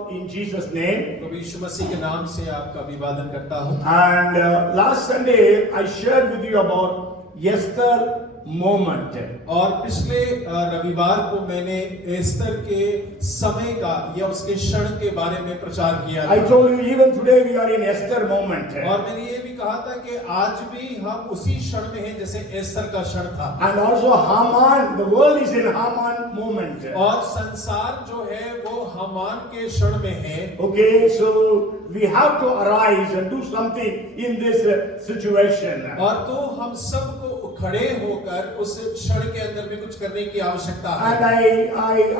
all in Jesus' name. प्रभु यीशु मसीह के नाम से आपका अभिवादन करता हूँ। And last Sunday I shared with you about Esther moment. और पिछले रविवार को मैंने एस्तर के समय का या उसके क्षण के बारे में प्रचार किया था। I told you even today we are in Esther moment. और मैंने ये भी कहा था कि आज भी हम उसी क्षण में हैं जैसे एस्तर का क्षण था। And also Haman, the world is in Haman moment. और संसार जो है वो हामान के क्षण में है। Okay, so we have to arise and do something in this situation. और तो हम सबको खड़े होकर उस क्षण के अंदर भी कुछ करने की आवश्यकता है। And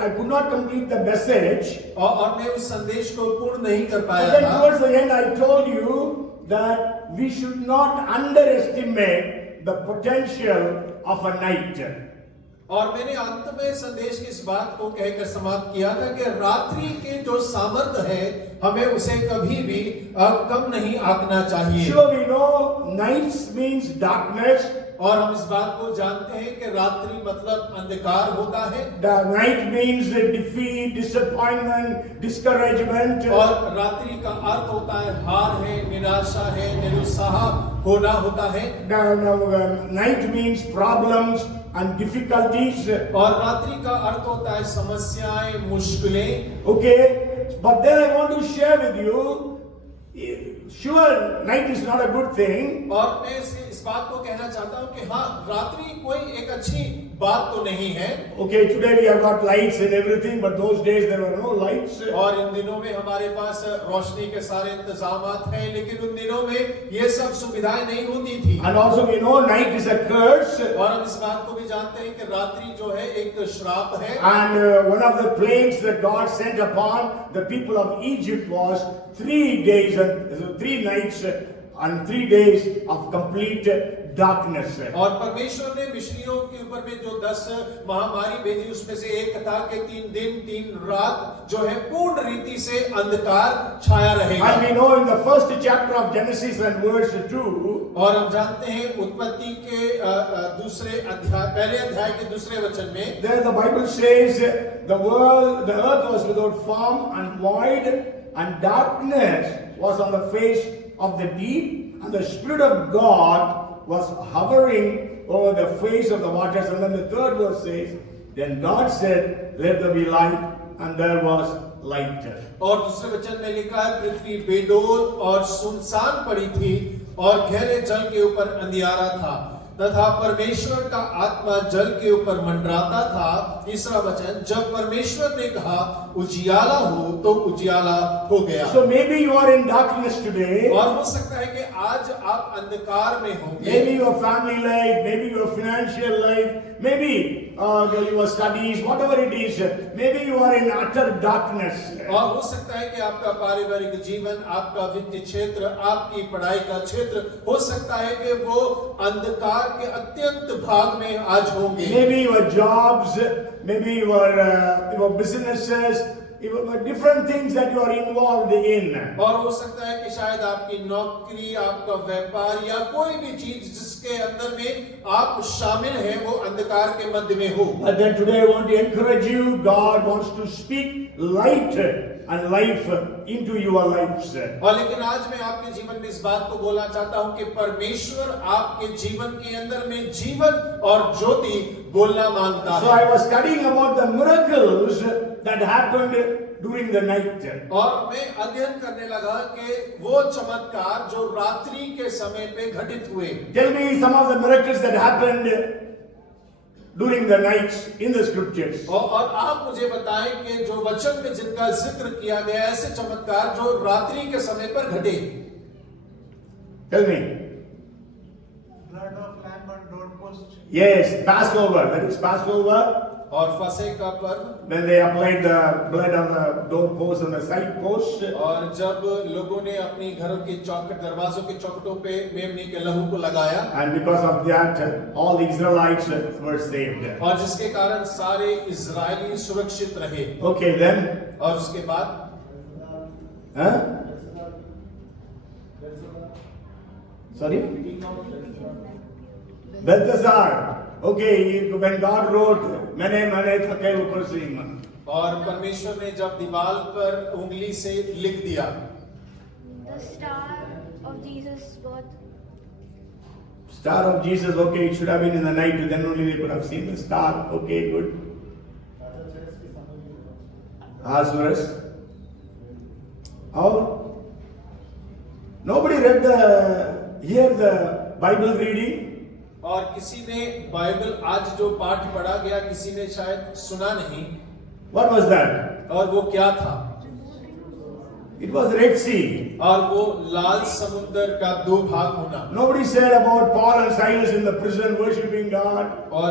I could not complete the message. और मैं उस संदेश को पूर्ण नहीं कर But पाया then था। towards the end I told you that we should not underestimate the potential of a night. और मैंने अंत में संदेश की इस बात को कहकर समाप्त किया था कि रात्रि के जो सामर्थ्य है हमें उसे कभी भी कम नहीं आंकना चाहिए। Sure, we know nights means darkness. और हम इस बात को जानते हैं कि रात्रि मतलब अंधकार होता है। The night means defeat, disappointment, discouragement. और रात्रि का अर्थ होता है हार है, निराशा है, निरुत्साह होना होता है। Night means problems and difficulties. और रात्रि का अर्थ होता है समस्याएं, मुश्किलें। Okay, but then I want to share with you, sure, night is not a good thing. और मैं इस बात को कहना चाहता हूं कि हाँ, रात्रि कोई एक अच्छी बात तो नहीं है। Okay, today we have got lights and everything, but those days there were no lights. और इन दिनों में हमारे पास रोशनी के सारे इंतजामात हैं, लेकिन उन दिनों में ये सब सुविधाएं नहीं होती थी। And also we know night is a curse. और हम इस बात को भी जानते हैं कि रात्रि जो है एक श्राप है। And one of the plagues that God sent upon the people of Egypt was 3 days and 3 nights and 3 days of complete darkness. और परमेश्वर ने मिस्रियों के ऊपर में जो 10 महामारी भेजी उसमें से एक था कि 3 दिन 3 रात जो है पूर्ण रीति से अंधकार छाया रहेगा। And we know in the first chapter of Genesis and verse 2, और हम जानते हैं उत्पत्ति के दूसरे अध्याय पहले अध्याय के दूसरे वचन में there the Bible says the earth was without form and void, and darkness was on the face of the deep, and the Spirit of God was hovering over the face of the waters. And then the third verse says, then God said, let there be light, and there was light. और दूसरे वचन में लिखा है पृथ्वी बेडोल और सुनसान पड़ी थी और गहरे जल के ऊपर अंधियारा था तथा परमेश्वर का आत्मा जल के ऊपर मंडराता था। तीसरा वचन, जब परमेश्वर ने कहा उजियाला हो तो उजियाला हो गया। So maybe you are in darkness today. और हो सकता है कि आज आप अंधकार में होंगे। Maybe your family life, maybe your financial life, maybe your studies, whatever it is, maybe you are in utter darkness. और हो सकता है कि आपका पारिवारिक जीवन, आपका वित्तीय क्षेत्र, आपकी पढ़ाई का क्षेत्र हो सकता है कि वो अंधकार के अत्यंत भाग में आज होंगे। Maybe your jobs, maybe your businesses, different things that you are involved in. और हो सकता है कि शायद आपकी नौकरी, आपका व्यापार या कोई भी चीज जिसके अंदर में आप शामिल हैं वो अंधकार के मध्य में हो। But then today I want to encourage you. God wants to speak light and life into your lives. और लेकिन आज मैं आपके जीवन में इस बात को बोलना चाहता हूं कि परमेश्वर आपके जीवन के अंदर में जीवन और ज्योति बोलना मांगता है। So I was studying about the miracles that happened during the night. और मैं अध्ययन करने लगा कि वो चमत्कार जो रात्रि के समय पे घटित हुए। Tell me some of the miracles that happened during the nights in the scriptures. और आप मुझे बताएं कि जो वचन में जिनका जिक्र किया गया ऐसे चमत्कार जो रात्रि के समय पर घटे। Tell me. Blood of lamb on doorpost. Yes, Passover. That is Passover. और फसह का पर्व, When they applied the blood on the doorpost and the side posts. और जब लोगों ने अपनी घरों की चौखट दरवाजों के चौखटों पे मेमने के लहू को लगाया, And because of that, all the Israelites were saved. और जिसके कारण सारे इजरायली सुरक्षित रहे। Okay, then. और उसके बाद Huh? Sorry? Balthazar. Okay, when God wrote, मैंने थके ऊपर सिंह, और परमेश्वर ने जब दीवार पर उंगली से लिख दिया, The star of Jesus was Star of Jesus, okay, it should have been in the night, then only they could have seen the star. Okay, good. Lazarus. How? Nobody read the Bible reading. और किसी ने Bible आज जो पाठ पढ़ा गया किसी ने शायद सुना नहीं। What was that? और वो क्या था? It was Red Sea. और वो लाल समुद्र का दो भाग होना। Nobody said about Paul and Silas in the prison worshiping God. और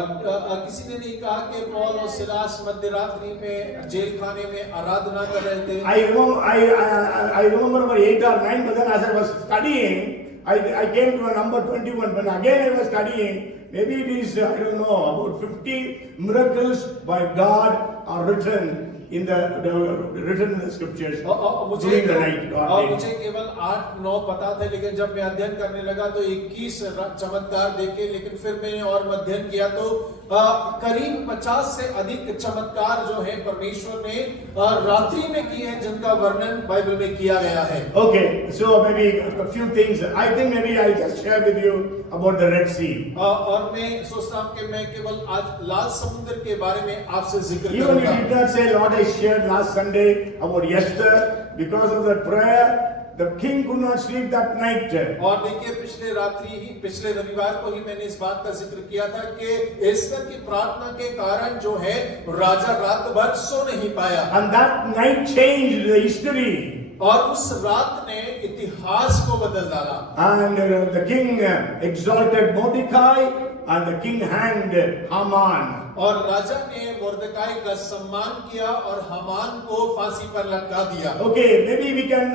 किसी ने नहीं कहा कि पौल और सिलास मध्य रात्रि में जेल खाने में आराधना कर रहे थे। I remember about 8 or 9, but then as I was studying, I came to a number 21. When again I was studying, maybe it is, I don't know, about 50 miracles by God are written in the scriptures during the night. God मुझे केवल 8-9 पता थे, लेकिन जब मैं अध्ययन करने लगा तो 21 चमत्कार देखे। लेकिन फिर मैंने और अध्ययन किया तो करीब 50 से अधिक चमत्कार जो है परमेश्वर ने रात्रि में किए हैं, जिनका वर्णन बाइबल में किया गया है। Okay, so maybe a few things. I think maybe I'll just share with you about the Red Sea. और मैं सोचता हूँ कि मैं केवल आज लाल समुद्र के बारे में आपसे जिक्र Even करूंगा। you did not say, Lord, I shared last Sunday about Esther. Because of the prayer, the king could not sleep that night. और देखिए पिछले रविवार को ही मैंने इस बात का जिक्र किया था कि एस्तर की प्रार्थना के कारण जो है राजा रात भर सो नहीं पाया। And that night changed the history. और उस रात ने इतिहास को बदल डाला। And the king exalted Mordecai and the king hanged Haman. और राजा ने मोर्दकाई का सम्मान किया और हामान को फांसी पर लटका दिया। Okay, maybe we can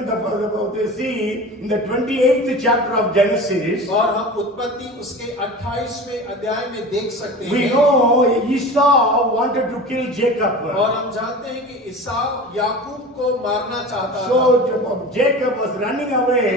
see in the 28th chapter of Genesis. और हम उत्पत्ति उसके 28वें अध्याय में देख सकते We हैं। know Esau wanted to kill Jacob. और हम जानते हैं कि ईसाव याकूब को मारना चाहता था। So Jacob was running away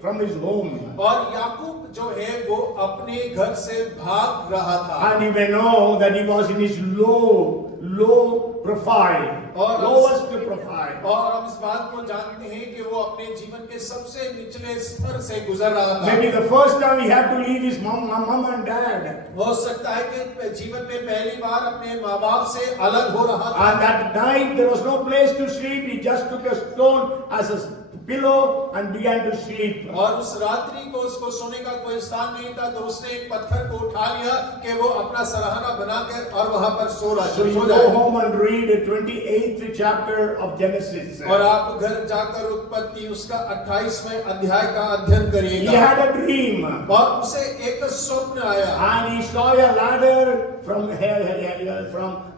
from his home. और याकूब जो है वो अपने घर से भाग रहा था। And you may know that he was in his low profile, lowest profile. और हम इस बात को जानते हैं कि वो अपने जीवन के सबसे निचले स्तर से गुजर रहा था। Maybe the first time he had to leave his mom and dad. हो सकता है कि जीवन में पहली बार अपने माँ बाप से अलग हो रहा था। And that night there was no place to sleep. He just took a stone as a pillow and began to sleep. और उस रात्रि को उसको सोने का कोई स्थान नहीं था, तो उसने एक पत्थर को उठा लिया कि वो अपना सराहना बनाकर और वहां पर सो रहा। So you go home and read the 28th chapter of Genesis. और आप घर जाकर उत्पत्ति उसका 28वें अध्याय का अध्ययन करिएगा। He had a dream. और उसे एक स्वप्न आया। And he saw a ladder from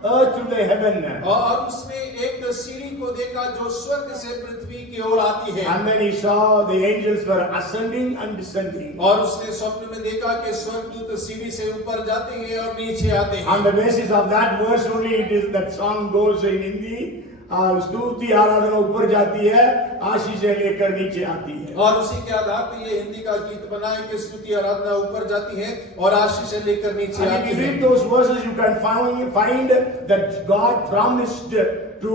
earth to the heaven. और उसने एक सीढ़ी को देखा जो स्वर्ग से पृथ्वी की ओर आती है। And then he saw the angels were ascending and descending. और उसने स्वप्न में देखा कि स्वर्गदूत सीढ़ी से ऊपर जाते हैं और नीचे आते हैं। On the basis of that verse only it is that song goes in Hindi. स्तुति आराधना ऊपर जाती है, आशीष लेकर नीचे आती है। और उसी के आधार पर ये हिंदी का गीत बना है कि स्तुति आराधना ऊपर जाती है और आशीष लेकर नीचे आती है। If you read those verses, you can find that God promised to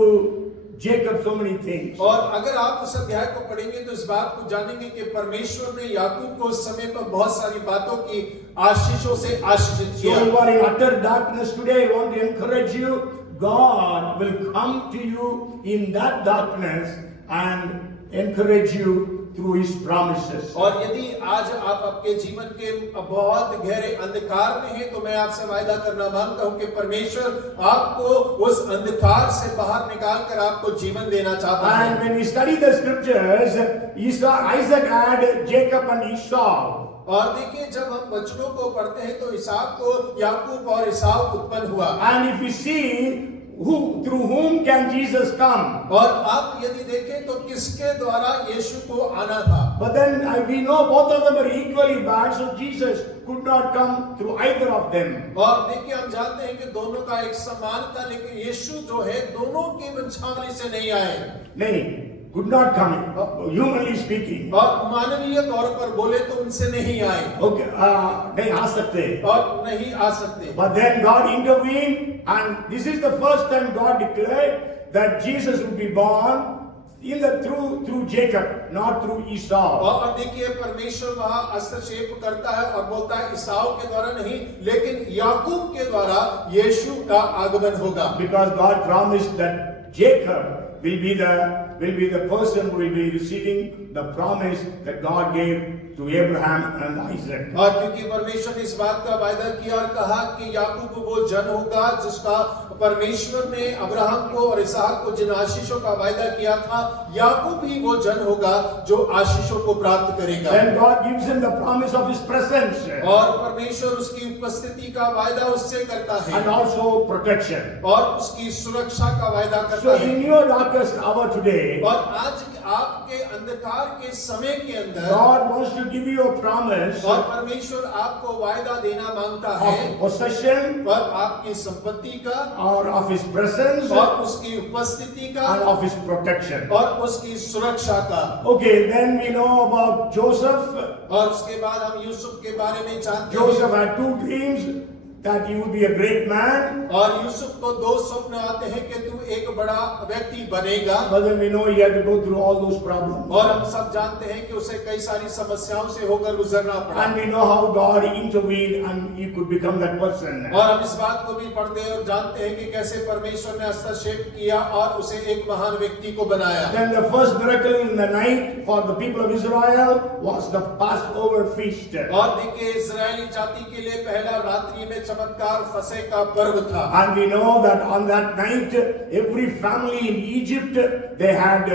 Jacob so many things. और अगर आप उस अध्याय को पढ़ेंगे तो इस बात को जानेंगे कि परमेश्वर ने याकूब को उस समय पर बहुत सारी बातों की आशीषों से आशीषित So किया। you are in utter darkness today. I want to encourage you. God will come to you in that darkness and encourage you through His promises. और यदि आज आप आपके जीवन के बहुत गहरे अंधकार में हैं, तो मैं आपसे वायदा करना मांगता हूं कि परमेश्वर आपको उस अंधकार से बाहर निकाल कर आपको जीवन देना चाहता है। And when we study the scriptures, Isaac had Jacob and Esau. और देखिए जब हम वचनों को पढ़ते हैं तो इसहाक को याकूब और ईसाव उत्पन्न हुआ। And if we see through whom can Jesus come? और आप यदि देखें तो किसके द्वारा यीशु को आना था। But then we know both of them are equally bad, so Jesus could not come through either of them. और देखिए हम जानते हैं कि दोनों का एक समान था, लेकिन यीशु जो है दोनों की वंशावली से नहीं आए। नहीं, could not come in, humanly speaking. और मानवीय तौर पर बोले तो उनसे नहीं आए Okay, नहीं आ सकते. और नहीं आ सकते। But then God intervened, and this is the first time God declared that Jesus would be born through Jacob, not through Esau. और देखिए परमेश्वर वहाँ हस्तक्षेप करता है और बोलता है ईसाऊ के द्वारा नहीं लेकिन याकूब के द्वारा यीशु का आगमन होगा। Because God promised that Jacob will be the person who will be receiving the promise that God gave to Abraham and Isaac. और क्योंकि परमेश्वर ने इस बात का वायदा किया और कहा कि याकूब वो जन होगा जिसका परमेश्वर ने अब्राहम को और इसहाक को जिन आशीषों का वायदा किया था, याकूब ही वो जन होगा जो आशीषों को प्राप्त करेगा। Then God gives him the promise of his presence और परमेश्वर उसकी उपस्थिति का वायदा उससे करता है and also protection. और उसकी सुरक्षा का वायदा So करता है। in your darkest hour today, और आज आपके अंधकार के समय के अंदर God wants to give you a promise और परमेश्वर आपको वायदा देना मांगता है of possession और आपकी संपत्ति का or of his presence और उसकी उपस्थिति का and of his protection. और उसकी सुरक्षा का। Okay, then we know about Joseph. और उसके बाद हम यूसुफ के बारे में जानते हैं। Joseph had two dreams, that he would be a great man. और यूसुफ को दो स्वप्न आते हैं कि तू एक बड़ा व्यक्ति बनेगा। But then we know he had to go through all those problems. और हम सब जानते हैं कि उसे कई सारी समस्याओं से होकर गुजरना पड़ा। And we know how God intervened and he could become that person. और हम इस बात को भी पढ़ते हैं और जानते हैं कि कैसे परमेश्वर ने हस्तक्षेप किया और उसे एक महान व्यक्ति को बनाया। Then the first miracle in the night for the people of Israel was the Passover feast. और देखिए इस्राएली जाति के लिए पहला रात्रि में चमत्कार फसह का पर्व था। And we know that on that night, every family in Egypt, they had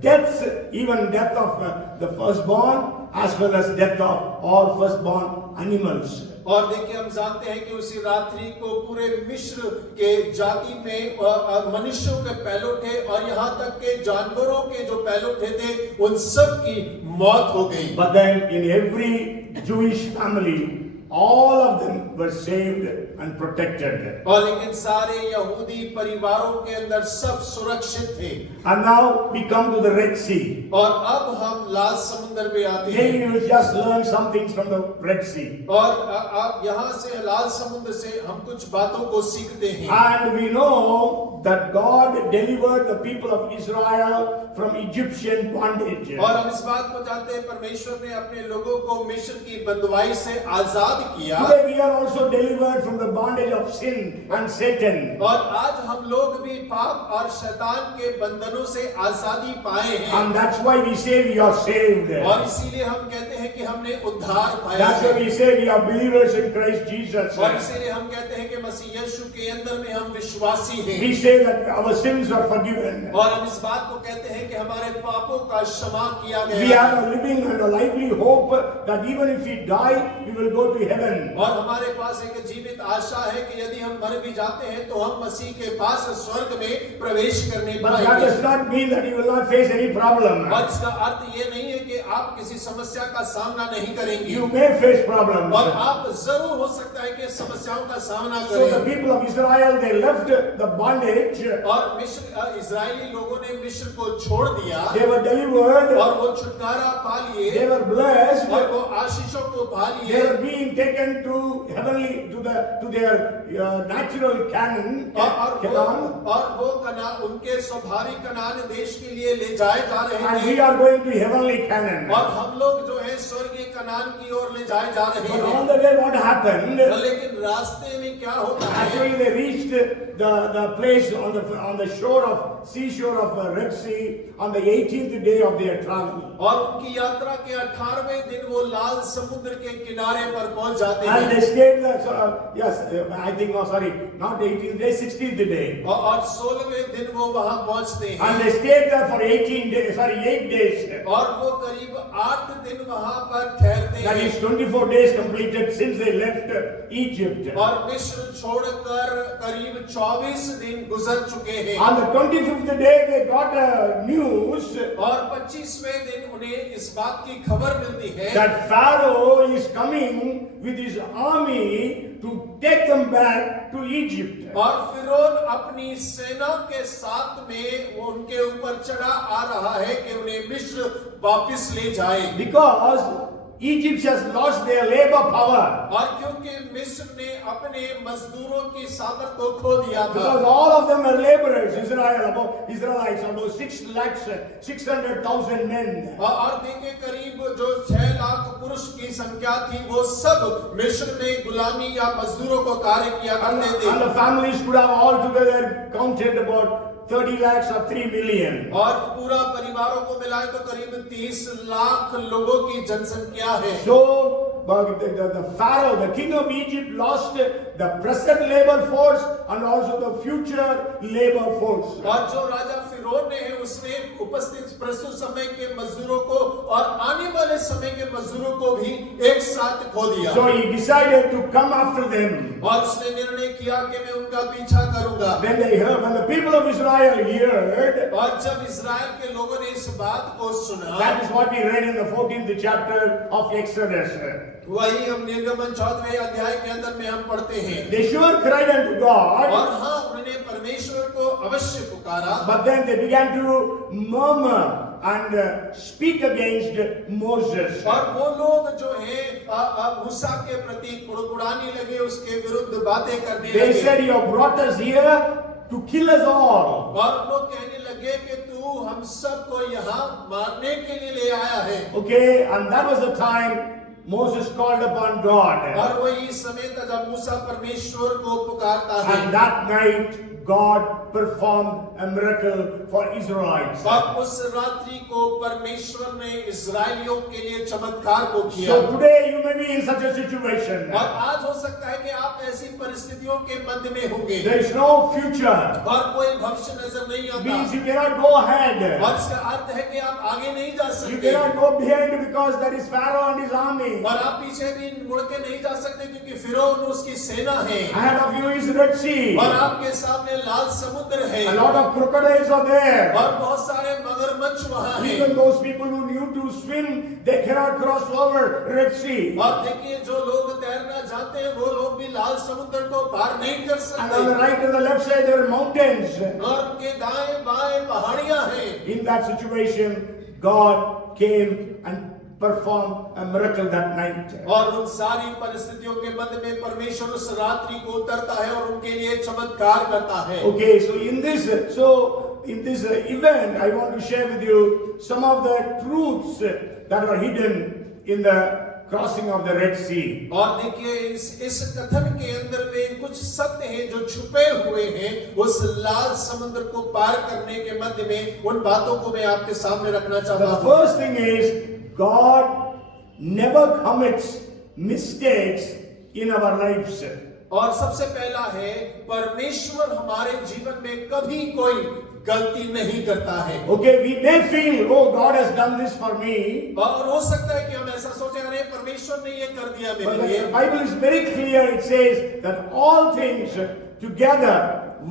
deaths, even death of the firstborn, as well as death of all firstborn animals. और देखिए हम जानते हैं कि उसी रात्रि को पूरे मिस्र के जाति में मनुष्यों के पैलोठे और यहाँ तक के जानवरों के जो पैलोठे थे उन सब की मौत हो गई। But then in every Jewish family, all of them were saved and protected. और लेकिन सारे यहूदी परिवारों के अंदर सब सुरक्षित थे। And now we come to the Red Sea. और अब हम लाल समुद्र पे आते हैं। Maybe you just learn some things from the Red Sea. और आप यहाँ से लाल समुद्र से हम कुछ बातों को सीखते हैं। And we know that God delivered the people of Israel from Egyptian bondage. और हम इस बात को जानते हैं परमेश्वर ने अपने लोगों को मिस्र की बंधुआई से आजाद किया। Today we are also delivered from the bondage of sin and Satan. और आज हम लोग भी पाप और शैतान के बंधनों से आजादी पाए हैं। And that's why we say we are saved. और इसीलिए हम कहते हैं कि हमने उद्धार पाया That's why है। we say we are believers in Christ Jesus. और इसीलिए हम कहते हैं कि मसीह यीशु के अंदर में हम विश्वासी हैं। We say that our sins are forgiven. और हम इस बात को कहते हैं कि हमारे पापों का क्षमा किया We गया have a living and a lively hope that even if we die, we will go to heaven. और हमारे पास एक जीवित आशा है कि यदि हम मर भी जाते हैं तो हम मसीह के पास स्वर्ग में प्रवेश करने But that पाएंगे। does not mean that you will not face any problem. और इसका अर्थ ये नहीं है कि आप किसी समस्या का सामना नहीं करेंगे। You may face problems. और आप जरूर हो सकता है कि समस्याओं का सामना So the करें। people of Israel, they left the bondage. और मिस्र इजरायली लोगों ने मिस्र को छोड़ दिया They were delivered. और वो छुटकारा पा They लिए were blessed. और वो आशीषों को पा They लिए were being taken to heavenly, to their natural Canaan. और वो कनान उनके स्वाभाविक कनान देश के लिए ले जाए जा रहे And we थे are going to heavenly Canaan. और हम लोग जो है स्वर्गीय कनान की ओर ले जाए जा रहे But हैं। on the way, what happened? लेकिन रास्ते में क्या होता है? Actually, they reached the place on the shore of seashore of the Red Sea on the 18th day of their travel. और उनकी यात्रा के 18वें दिन वो लाल समुद्र के किनारे पर पहुंच जाते And हैं। they stayed there. I think, not 18th day, 16th day. और 16वें दिन वो वहां पहुंचते हैं। And they stayed there for 8 days. और वो करीब 8 दिन वहां पर ठहरते That हैं। is 24 days completed since they left Egypt. और मिस्र छोड़कर करीब 24 दिन गुजर चुके हैं। On the 25th day, they got a news और 25वें दिन उन्हें इस बात की खबर मिलती है that Pharaoh is coming with his army to take them back to Egypt. और फिरौन अपनी सेना के साथ में वो उनके ऊपर चढ़ा आ रहा है कि उन्हें मिस्र वापस ले जाए। Because Egypt has lost their labor power. और क्योंकि मिस्र ने अपने मजदूरों की सामर्थ को खो दिया था। Because all of them are laborers, Israelites, about 600,000 men. और देखिए करीब जो 6 लाख पुरुष की संख्या थी वो सब मिस्र में गुलामी या मजदूरों को कार्य किया And करते थे। the families could have altogether counted about 30 lakhs or 3 million. और पूरा परिवारों को मिलाए तो करीब 30 लाख लोगों की जनसंख्या है। So the Pharaoh, the king of Egypt, lost the present labor force and also the future labor force. और जो राजा फिरौन ने है उसने उपस्थित प्रस्तुत समय के मजदूरों को और आने वाले समय के मजदूरों को भी एक साथ खो दिया। So he decided to come after them. और उसने निर्णय किया कि मैं उनका पीछा करूंगा। When the people of Israel heard, और जब इस्राएल के लोगों ने इस बात को सुना, that is what we read in the 14th chapter of Exodus. वही हम निर्गमन 4वें अध्याय के अंदर में हम पढ़ते हैं। They sure cried unto God, और हाँ उन्होंने परमेश्वर को अवश्य पुकारा, but then they began to murmur and speak against Moses. और वो लोग जो है मूसा के प्रति कुड़कुड़ाने लगे, उसके विरुद्ध बातें करने They लगे। said, you have brought us here to kill us all. और वो कहने लगे कि तू हम सबको यहाँ मारने के लिए ले आया है। Okay, and that was the time Moses called upon God. और वही समय था जब मूसा परमेश्वर को पुकारता है। And that night God performed a miracle for Israelites. और उस रात्रि को परमेश्वर ने इस्राएलियों के लिए चमत्कार को किया। So today you may be in such a situation. और आज हो सकता है कि आप ऐसी परिस्थितियों के मध्य में होंगे There is no future. और कोई भविष्य नजर नहीं आता। Means you cannot go ahead. और इसका अर्थ है कि आप आगे नहीं जा You सकते cannot go behind because there is Pharaoh and his army. और आप पीछे भी मुड़ के नहीं जा सकते क्योंकि फिरौन उसकी सेना है। Ahead of you is Red Sea. और आपके सामने लाल समुद्र है। A lot of crocodiles are there. और बहुत सारे मगरमच्छ वहाँ हैं। Even those people who knew to swim, they cannot cross over Red Sea. और देखिए जो लोग तैरना जानते हैं वो लोग भी लाल समुद्र को पार नहीं कर And on the सकते। right and the left side there are mountains. और उनके दाएं बाएं पहाड़ियां हैं। In that situation, God came and performed a miracle that night. और उन सारी परिस्थितियों के मध्य में परमेश्वर उस रात्रि को उतरता है और उनके लिए चमत्कार करता है। Okay, so in this event, I want to share with you some of the truths that are hidden in the crossing of the Red Sea. और देखिए इस कथन के अंदर में कुछ सत्य हैं जो छुपे हुए हैं उस लाल समुद्र को पार करने के मध्य में। उन बातों को मैं आपके सामने रखना चाहता The हूँ। first thing is, God never commits mistakes in our lives. और सबसे पहला है परमेश्वर हमारे जीवन में कभी कोई गलती नहीं करता है। Okay, we may feel, oh, God has done this for me. और हो सकता है कि हम ऐसा सोचे अरे परमेश्वर ने ये कर दिया But मेरे लिए। the Bible is very clear. It says that all things together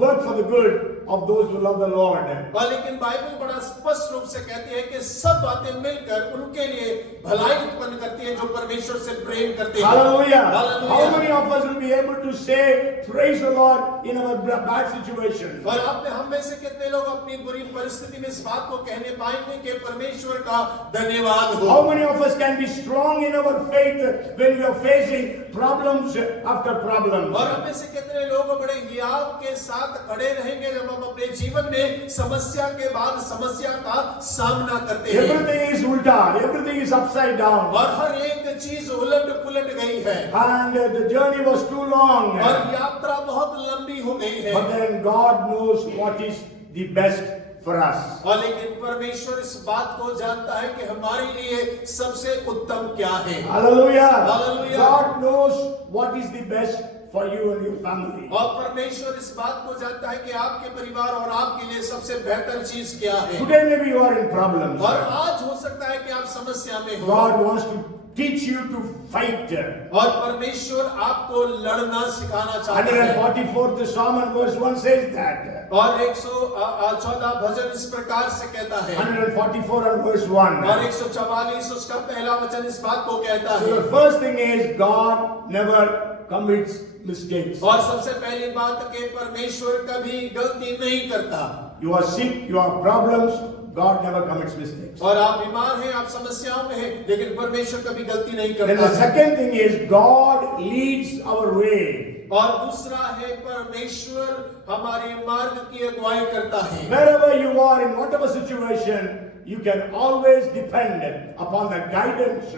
work for the good of those who love the Lord. और लेकिन बाइबल बड़ा स्पष्ट रूप से कहती है कि सब बातें मिलकर उनके लिए भलाई उत्पन्न करती है जो परमेश्वर से प्रेम करते हैं। Hallelujah. Hallelujah. How many of us will be able to say, praise the Lord in our bad situation? और हम में से कितने लोग अपनी बुरी परिस्थिति में इस बात को कहने पाएंगे कि परमेश्वर का धन्यवाद हो। How many of us can be strong in our faith when we are facing problems after problems? और हम में से कितने लोग बड़े हियाव के साथ खड़े रहेंगे जब हम अपने जीवन में समस्या के बाद समस्या का सामना करते हैं। Everything is ulta, everything is upside down. और हर एक चीज उलट पुलट गई है। And the journey was too long. और यात्रा बहुत लंबी हो गई है। But then God knows what is the best for us. और लेकिन परमेश्वर इस बात को जानता है कि हमारे लिए सबसे उत्तम क्या है। Hallelujah. Hallelujah. God knows what is the best for you and your family. और परमेश्वर इस बात को जानता है कि आपके परिवार और आपके लिए सबसे बेहतर चीज क्या है। Today maybe you are in problems. और आज हो सकता है कि आप समस्या में हो। God wants to teach you to fight. और परमेश्वर आपको लड़ना सिखाना चाहता है। 144th Psalm and verse 1 says that. और 114 भजन इस प्रकार से कहता है। 144 and verse 1. और 144 उसका पहला वचन इस बात को कहता So है। the first thing is God never commits mistakes. और सबसे पहली बात कि परमेश्वर कभी गलती नहीं करता। You are sick, you have problems, God never commits mistakes. और आप बीमार हैं, आप समस्याओं में हैं, लेकिन परमेश्वर कभी गलती नहीं Then करता the है। second thing is God leads our way. और दूसरा है परमेश्वर हमारे मार्ग की अगुवाई करता है। Wherever you are, in whatever situation, you can always depend upon the guidance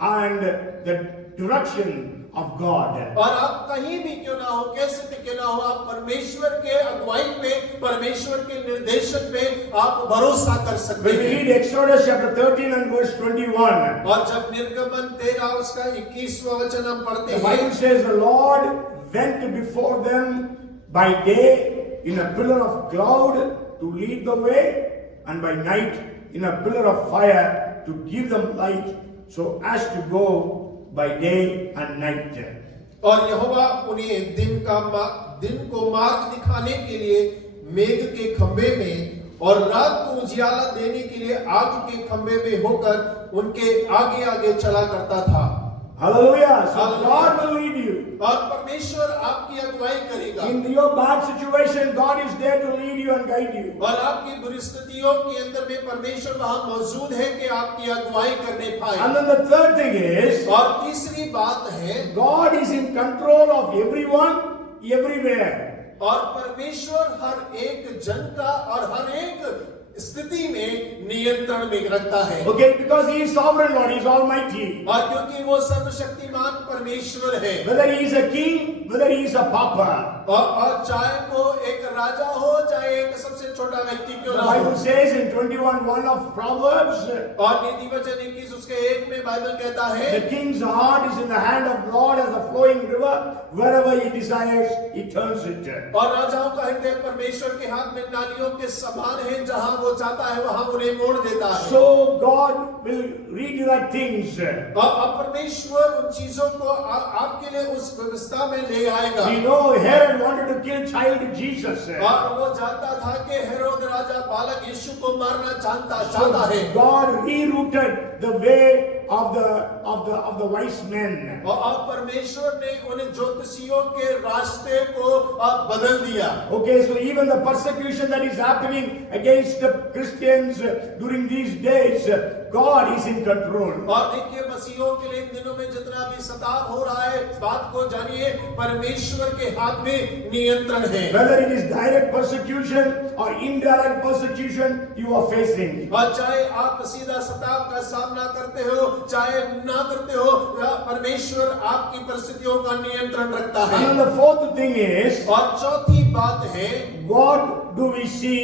and the direction of God. और आप कहीं भी क्यों ना हो, कैसे भी क्यों ना हो, आप परमेश्वर के अगुवाई पे, परमेश्वर के निर्देशन पे आप भरोसा कर सकते When we हैं। read Exodus chapter 13 and verse 21, और जब निर्गमन 13 उसका 21वां वचन हम पढ़ते the हैं, Bible says the Lord went before them by day in a pillar of cloud to lead the way, and by night in a pillar of fire to give them light, so as to go by day and night. और यहोवा उन्हें दिन को मार्ग दिखाने के लिए मेघ के खंभे में और रात को उजियाला देने के लिए आग के खंभे में होकर उनके आगे आगे चला करता था। Hallelujah! So Hallelujah. God will lead you. और परमेश्वर आपकी अगुवाई करेगा। In your bad situation, God is there to lead you and guide you. और आपकी बुरी स्थितियों के अंदर में परमेश्वर वहां मौजूद है कि आपकी अगुवाई करने पाए। And then the third thing is, और तीसरी बात है, God is in control of everyone, everywhere. और परमेश्वर हर एक जन का और हर एक स्थिति में नियंत्रण में रखता है। Okay, because He is sovereign Lord, He is almighty. और क्योंकि वो सर्वशक्तिमान परमेश्वर है, Whether He is a king, whether He is a papa. और चाहे वो एक राजा हो, चाहे एक सबसे छोटा व्यक्ति क्यों The ना हो। Bible says in 21:1 of Proverbs, और नीति वचन 21 उसके 1 में बाइबल कहता है, the king's heart is in the hand of God as a flowing river. Wherever he desires, he turns it. और राजाओं का हृदय परमेश्वर के हाथ में नालियों के समान है, जहां वो चाहता है वहां उन्हें मोड़ देता है। So God will redirect things. और परमेश्वर उन चीजों को आपके लिए उस व्यवस्था में ले आएगा। We know Herod wanted to kill child Jesus. और वो जानता था कि हेरोद राजा बालक यीशु को मारना चाहता So है। God rerouted the way of the wise men. और परमेश्वर ने उन ज्योतिषियों के रास्ते को बदल दिया। Okay, so even the persecution that is happening against the Christians during these days, God is in control. और देखिए मसीहों के लिए इन दिनों में जितना भी सताव हो रहा है, इस बात को जानिए परमेश्वर के हाथ में नियंत्रण है। Whether it is direct persecution or indirect persecution you are facing. और चाहे आप सीधा सताव का सामना करते हो, चाहे ना करते हो, परमेश्वर आपकी परिस्थितियों का नियंत्रण रखता है। And the fourth thing is, और चौथी बात है, what do we see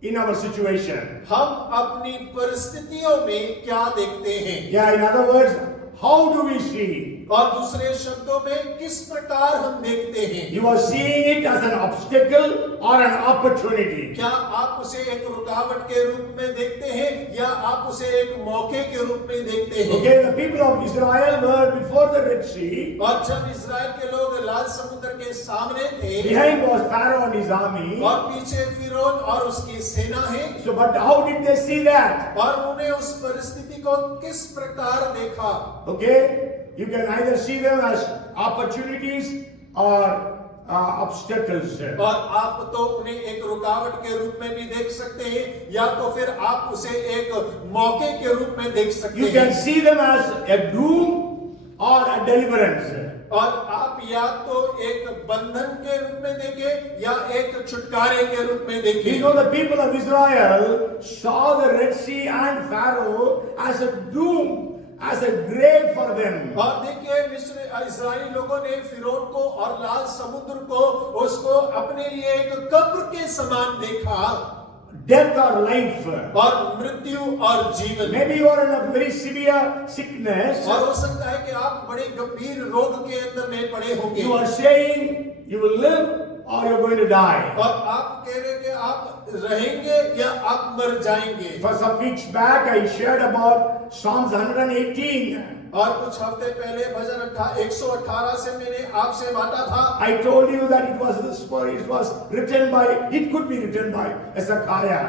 in our situation? हम अपनी परिस्थितियों में क्या देखते हैं? Yeah, in other words, how do we see? और दूसरे शब्दों में किस प्रकार हम देखते हैं? You are seeing it as an obstacle or an opportunity. क्या आप उसे एक रुकावट के रूप में देखते हैं या आप उसे एक मौके के रूप में देखते हैं? Okay, the people of Israel were before the Red Sea. और जब इस्राएल के लोग लाल समुद्र के सामने थे, Behind was Pharaoh and his army. और पीछे फिरौन और उसकी सेना है, So, but how did they see that? और उन्हें उस परिस्थिति को किस प्रकार देखा? Okay, you can either see them as opportunities or obstacles. और आप तो उन्हें एक रुकावट के रूप में भी देख सकते हैं, या तो फिर आप उसे एक मौके के रूप में देख सकते You can हैं। see them as a doom or a deliverance. और आप या तो एक बंधन के रूप में देखें या एक छुटकारे के रूप में We देखें। know the people of Israel saw the Red Sea and Pharaoh as a doom, as a grave for them. और देखिए मिस्र इस्राएली लोगों ने फिरौन को और लाल समुद्र को उसको अपने लिए एक कब्र के समान देखा, Death or life. और मृत्यु और जीवन। Maybe you are in a very severe sickness. और हो सकता है कि आप बड़े गंभीर रोग के अंदर में पड़े होंगे, You are saying you will live or you're going to die. और आप कह रहे हैं कि आप रहेंगे या आप मर जाएंगे। For some weeks back, I shared about Psalms 118. और कुछ हफ्ते पहले भजन 118 से मैंने आपसे बांटा था। I told you that it was written by, it could be written by Hezekiah.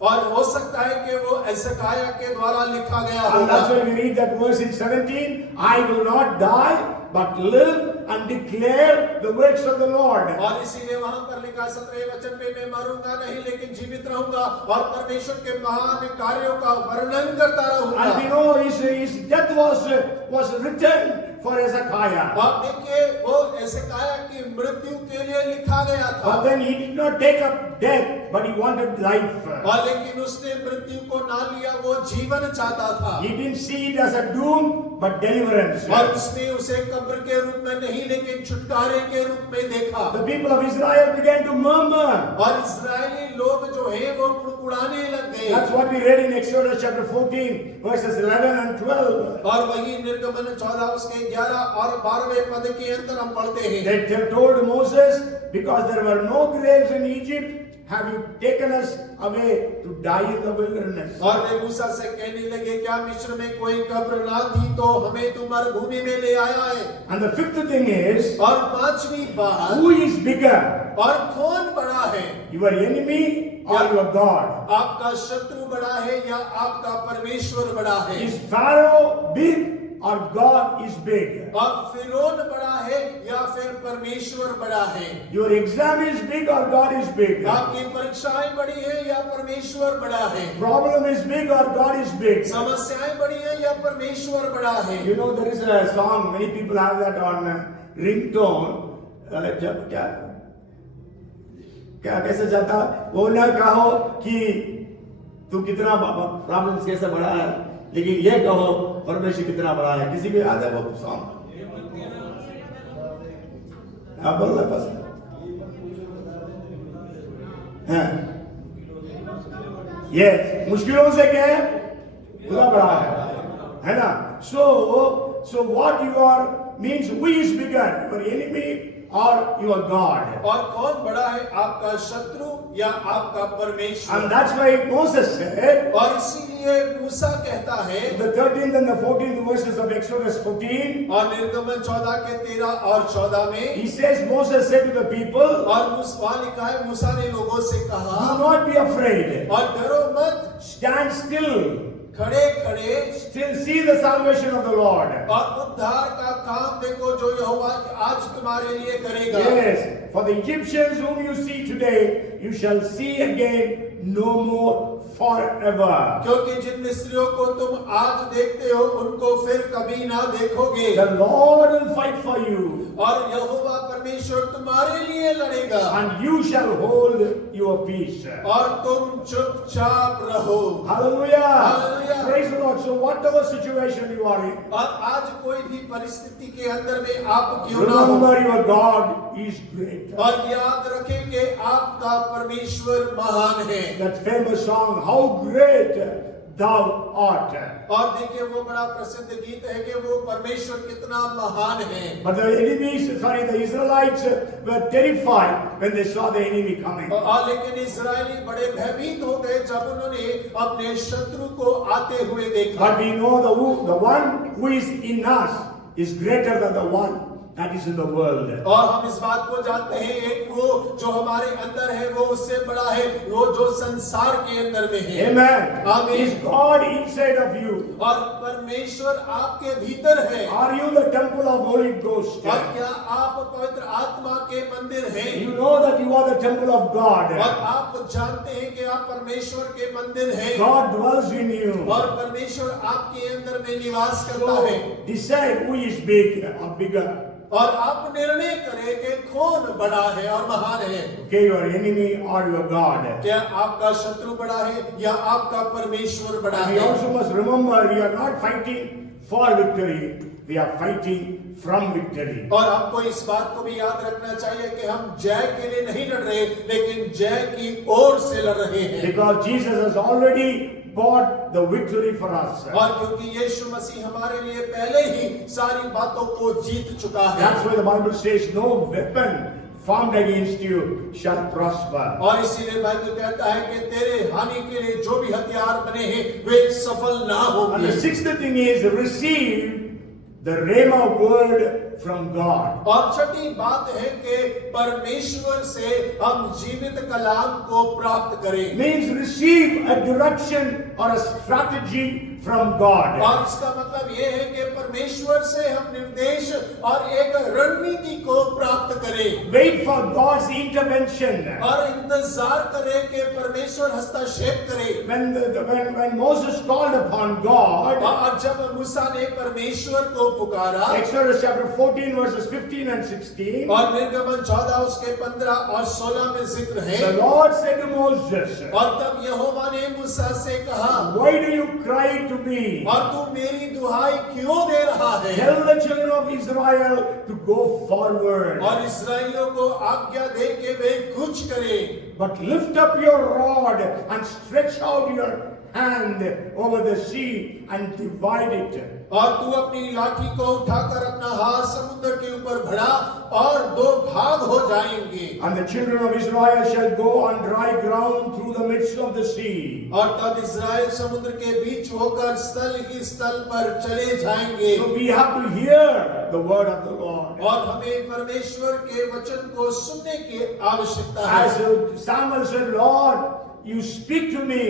और हो सकता है कि वो एसकाया के द्वारा लिखा गया And that's होगा। why we read that verse in 17, I will not die, but live and declare the works of the Lord. और इसीलिए वहां पर लिखा 17वें वचन पे, मैं मरूंगा नहीं लेकिन जीवित रहूंगा और परमेश्वर के महान कार्यों का वर्णन करता रहूंगा। And we know his death was written for Hezekiah. आप देखिए वो एसकाया की मृत्यु के लिए लिखा गया था। But then he did not take up death, but he wanted life. और लेकिन उसने मृत्यु को ना लिया, वो जीवन चाहता था। He didn't see it as a doom, but deliverance. और उसने उसे कब्र के रूप में नहीं लेकिन छुटकारे के रूप में देखा। The people of Israel began to murmur. और इस्राएली लोग जो है वो कुड़कुड़ाने लग गए। That's what we read in Exodus chapter 14, verses 11 and 12. और वही निर्गमन 14 उसके 11 और 12वें पद के अंदर हम पढ़ते हैं। They told Moses, because there were no graves in Egypt, have you taken us away to die in the wilderness? और वे मूसा से कहने लगे, क्या मिस्र में कोई कब्र ना थी तो हमें तुम मरुभूमि में ले आया है? And the fifth thing is, और पांचवी बात, who is bigger, और कौन बड़ा है? your enemy or your God? आपका शत्रु बड़ा है या आपका परमेश्वर बड़ा है? Is Pharaoh big or God is big? और फिरौन बड़ा है या फिर परमेश्वर बड़ा है? Your exam is big or God is big? आपकी परीक्षाएं बड़ी है या परमेश्वर बड़ा है? Problem is big or God is big? समस्याएं बड़ी है या परमेश्वर बड़ा है? You know, there is a song, many people have that on ringtone. जब क्या कैसे जाता, वो ना कहो कि तू कितना प्रॉब्लम्स कैसे बड़ा है, लेकिन ये कहो परमेश्वर कितना बड़ा है। किसी को याद है वो सॉन्ग? हाँ बोल रहे बस। हाँ ये मुश्किलों से क्या है, खुदा बड़ा है ना? So what you are means, who is bigger, your enemy or your God? और कौन बड़ा है, आपका शत्रु या आपका परमेश्वर? And that's why Moses said, और इसीलिए मूसा कहता है, the 13th and the 14th verses of Exodus 14, और निर्गमन 14 के 13 और 14 में he says, Moses said to the people, और वहां लिखा है, मूसा ने लोगों से do कहा, not be afraid, और डरो मत, stand still, खड़े खड़े still see the salvation of the Lord. और उद्धार का काम देखो जो यहोवा आज तुम्हारे लिए करेगा। Yes, for the Egyptians whom you see today, you shall see again no more forever. क्योंकि जिन मिस्रियों को तुम आज देखते हो उनको फिर कभी ना देखोगे। The Lord will fight for you, और यहोवा परमेश्वर तुम्हारे लिए लड़ेगा, and you shall hold your peace. और तुम चुपचाप रहो। Hallelujah. Hallelujah. Praise the Lord. So whatever situation you are in, और आज कोई भी परिस्थिति के अंदर में आप क्यों ना हो, remember your God is great. और याद रखें कि आपका परमेश्वर महान है। That famous song, How Great Thou Art. और देखिए वो बड़ा प्रसिद्ध गीत है कि वो परमेश्वर कितना महान है। But the Israelites were terrified when they saw the enemy coming. और लेकिन इस्राएली बड़े भयभीत हो गए जब उन्होंने अपने शत्रु को आते हुए देखा। But we know the one who is in us is greater than the one that is in the world. और हम इस बात को जानते हैं, एक वो जो हमारे अंदर है वो उससे बड़ा है, वो जो संसार के अंदर में है। Amen. Amen. Is God inside of you? और परमेश्वर आपके भीतर है। Are you the temple of Holy Ghost? और क्या आप पवित्र आत्मा के मंदिर हैं? You know that you are the temple of God. और आप जानते हैं कि आप परमेश्वर के मंदिर हैं। God dwells in you. और परमेश्वर आपके अंदर में निवास करता So है। decide who is big or bigger. और आप निर्णय करें कि कौन बड़ा है और महान है। Okay, your enemy or your God. क्या आपका शत्रु बड़ा है या आपका परमेश्वर बड़ा We है? also must remember we are not fighting for victory. We are fighting from victory. और आपको इस बात को भी याद रखना चाहिए कि हम जय के लिए नहीं लड़ रहे, लेकिन जय की ओर से लड़ रहे हैं। Because Jesus has already bought the victory for us. और क्योंकि यीशु मसीह हमारे लिए पहले ही सारी बातों को जीत चुका है। That's why the Bible says no weapon formed against you shall prosper. और इसीलिए बाइबल कहता है कि तेरे हानि के लिए जो भी हथियार बने हैं वे सफल ना And the होंगे। sixth thing is receive the Rhema word from God. और छठी बात है कि परमेश्वर से हम जीवित कलाम को प्राप्त करें। Means receive a direction or a strategy from God. और इसका मतलब ये है कि परमेश्वर से हम निर्देश और एक रणनीति को प्राप्त करें Wait for God's intervention. और इंतजार करें कि परमेश्वर हस्तक्षेप करे। When Moses called upon God, और जब मूसा ने परमेश्वर को पुकारा, Exodus chapter 14 verses 15 and 16, और निर्गमन 14 उसके 15 और 16 में जिक्र है। the Lord said to Moses, और तब यहोवा ने मूसा से कहा, why do you cry to me? और तू मेरी दुहाई क्यों दे रहा है? Tell the children of Israel to go forward. और इस्राएलियों को आज्ञा दे के वे कुछ करें। But lift up your rod and stretch out your hand over the sea and divide it. और तू अपनी लाठी को उठाकर अपना हाथ समुद्र के ऊपर बढ़ा और दो भाग हो जाएंगे। And the children of Israel shall go on dry ground through the midst of the sea. और तब इस्राएल समुद्र के बीच होकर स्थल ही स्थल पर चले जाएंगे। So we have to hear the word of the Lord. और हमें परमेश्वर के वचन को सुनने की आवश्यकता है। As Samuel said, Lord, you speak to me,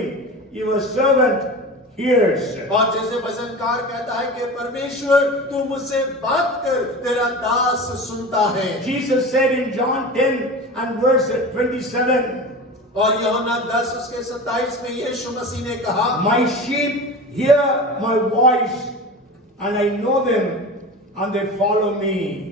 your servant hears. और जैसे भजनकार कहता है कि परमेश्वर तू मुझसे बात कर, तेरा दास सुनता है। Jesus said in John 10 and verse 27, और यूहन्ना 10 उसके 27 में यीशु मसीह ने कहा, my sheep hear my voice and I know them and they follow me.